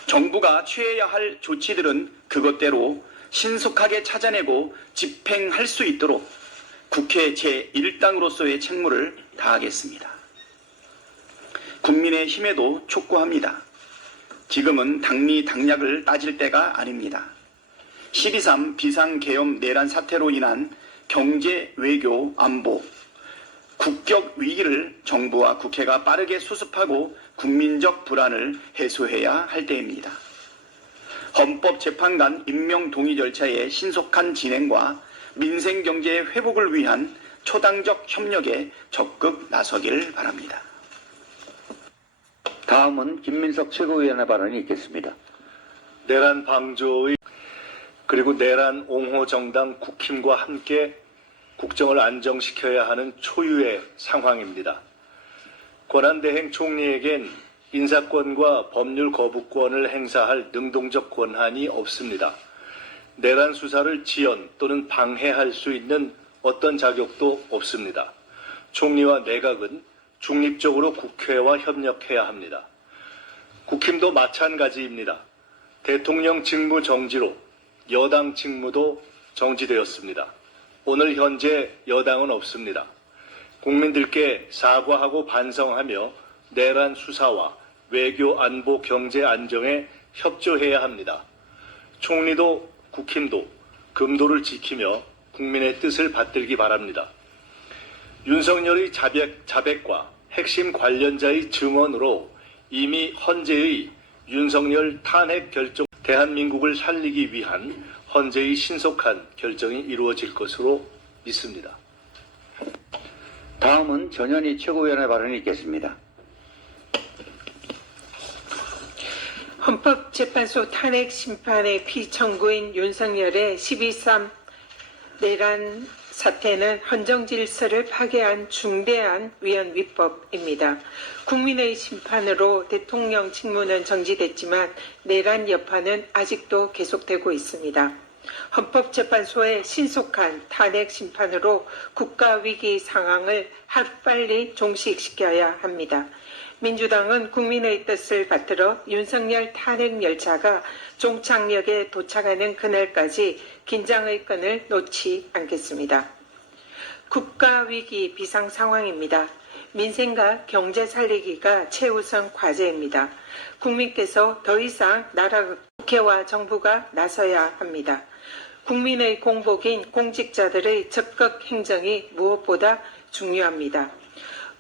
정부가 취해야 할 조치들은 그것대로 신속하게 찾아내고 집행할 수 있도록 국회 제1당으로서의 책무를 다하겠습니다. 국민의 힘에도 촉구합니다. 지금은 당리 당략을 따질 때가 아닙니다. 12.3 비상계엄 내란 사태로 인한 경제, 외교, 안보, 국격 위기를 정부와 국회가 빠르게 수습하고 국민적 불안을 해소해야 할 때입니다. 헌법재판관 임명 동의 절차의 신속한 진행과 민생경제의 회복을 위한 초당적 협력에 적극 나서기를 바랍니다. 다음은 김민석 최고위원의 발언이 있겠습니다. 내란 방조의 그리고 내란 옹호 정당 국힘과 함께 국정을 안정시켜야 하는 초유의 상황입니다. 권한대행 총리에겐 인사권과 법률 거부권을 행사할 능동적 권한이 없습니다. 내란 수사를 지연 또는 방해할 수 있는 어떤 자격도 없습니다. 총리와 내각은 중립적으로 국회와 협력해야 합니다. 국힘도 마찬가지입니다. 대통령 직무 정지로 여당 직무도 정지되었습니다. 오늘 현재 여당은 없습니다. 국민들께 사과하고 반성하며 내란 수사와 외교, 안보, 경제 안정에 협조해야 합니다. 총리도 국힘도 금도를 지키며 국민의 뜻을 받들기 바랍니다. 윤석열의 자백과 핵심 관련자의 증언으로 이미 헌재의 윤석열 탄핵 결정, 대한민국을 살리기 위한 헌재의 신속한 결정이 이루어질 것으로 믿습니다. 다음은 전현희 최고위원의 발언이 있겠습니다. 헌법재판소 탄핵 심판의 피청구인 윤석열의 12.3 내란 사태는 헌정 질서를 파괴한 중대한 위헌 위법입니다. 국민의 심판으로 대통령 직무는 정지됐지만 내란 여파는 아직도 계속되고 있습니다. 헌법재판소의 신속한 탄핵 심판으로 국가위기 상황을 하루빨리 종식시켜야 합니다. 민주당은 국민의 뜻을 받들어 윤석열 탄핵 열차가 종착역에 도착하는 그날까지 긴장의 끈을 놓지 않겠습니다. 국가위기 비상 상황입니다. 민생과 경제 살리기가 최우선 과제입니다. 국민께서 더 이상 나라, 국회와 정부가 나서야 합니다. 국민의 공복인 공직자들의 적극 행정이 무엇보다 중요합니다.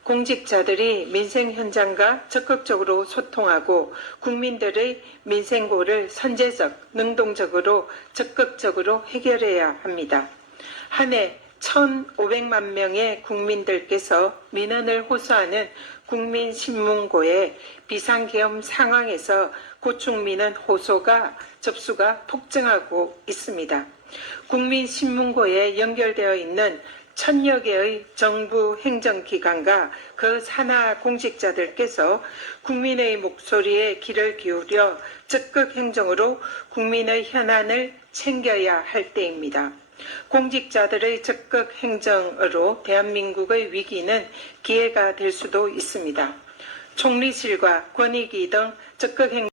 공직자들이 민생 현장과 적극적으로 소통하고 국민들의 민생고를 선제적, 능동적으로 적극적으로 해결해야 합니다. 한 해 1,500만 명의 국민들께서 민원을 호소하는 국민신문고의 비상계엄 상황에서 고충민원 호소가 접수가 폭증하고 있습니다. 국민신문고에 연결되어 있는 1000여 개의 정부 행정기관과 그 산하 공직자들께서 국민의 목소리에 귀를 기울여 적극 행정으로 국민의 현안을 챙겨야 할 때입니다. 공직자들의 적극 행정으로 대한민국의 위기는 기회가 될 수도 있습니다. 총리실과 권익위 등 적극 행정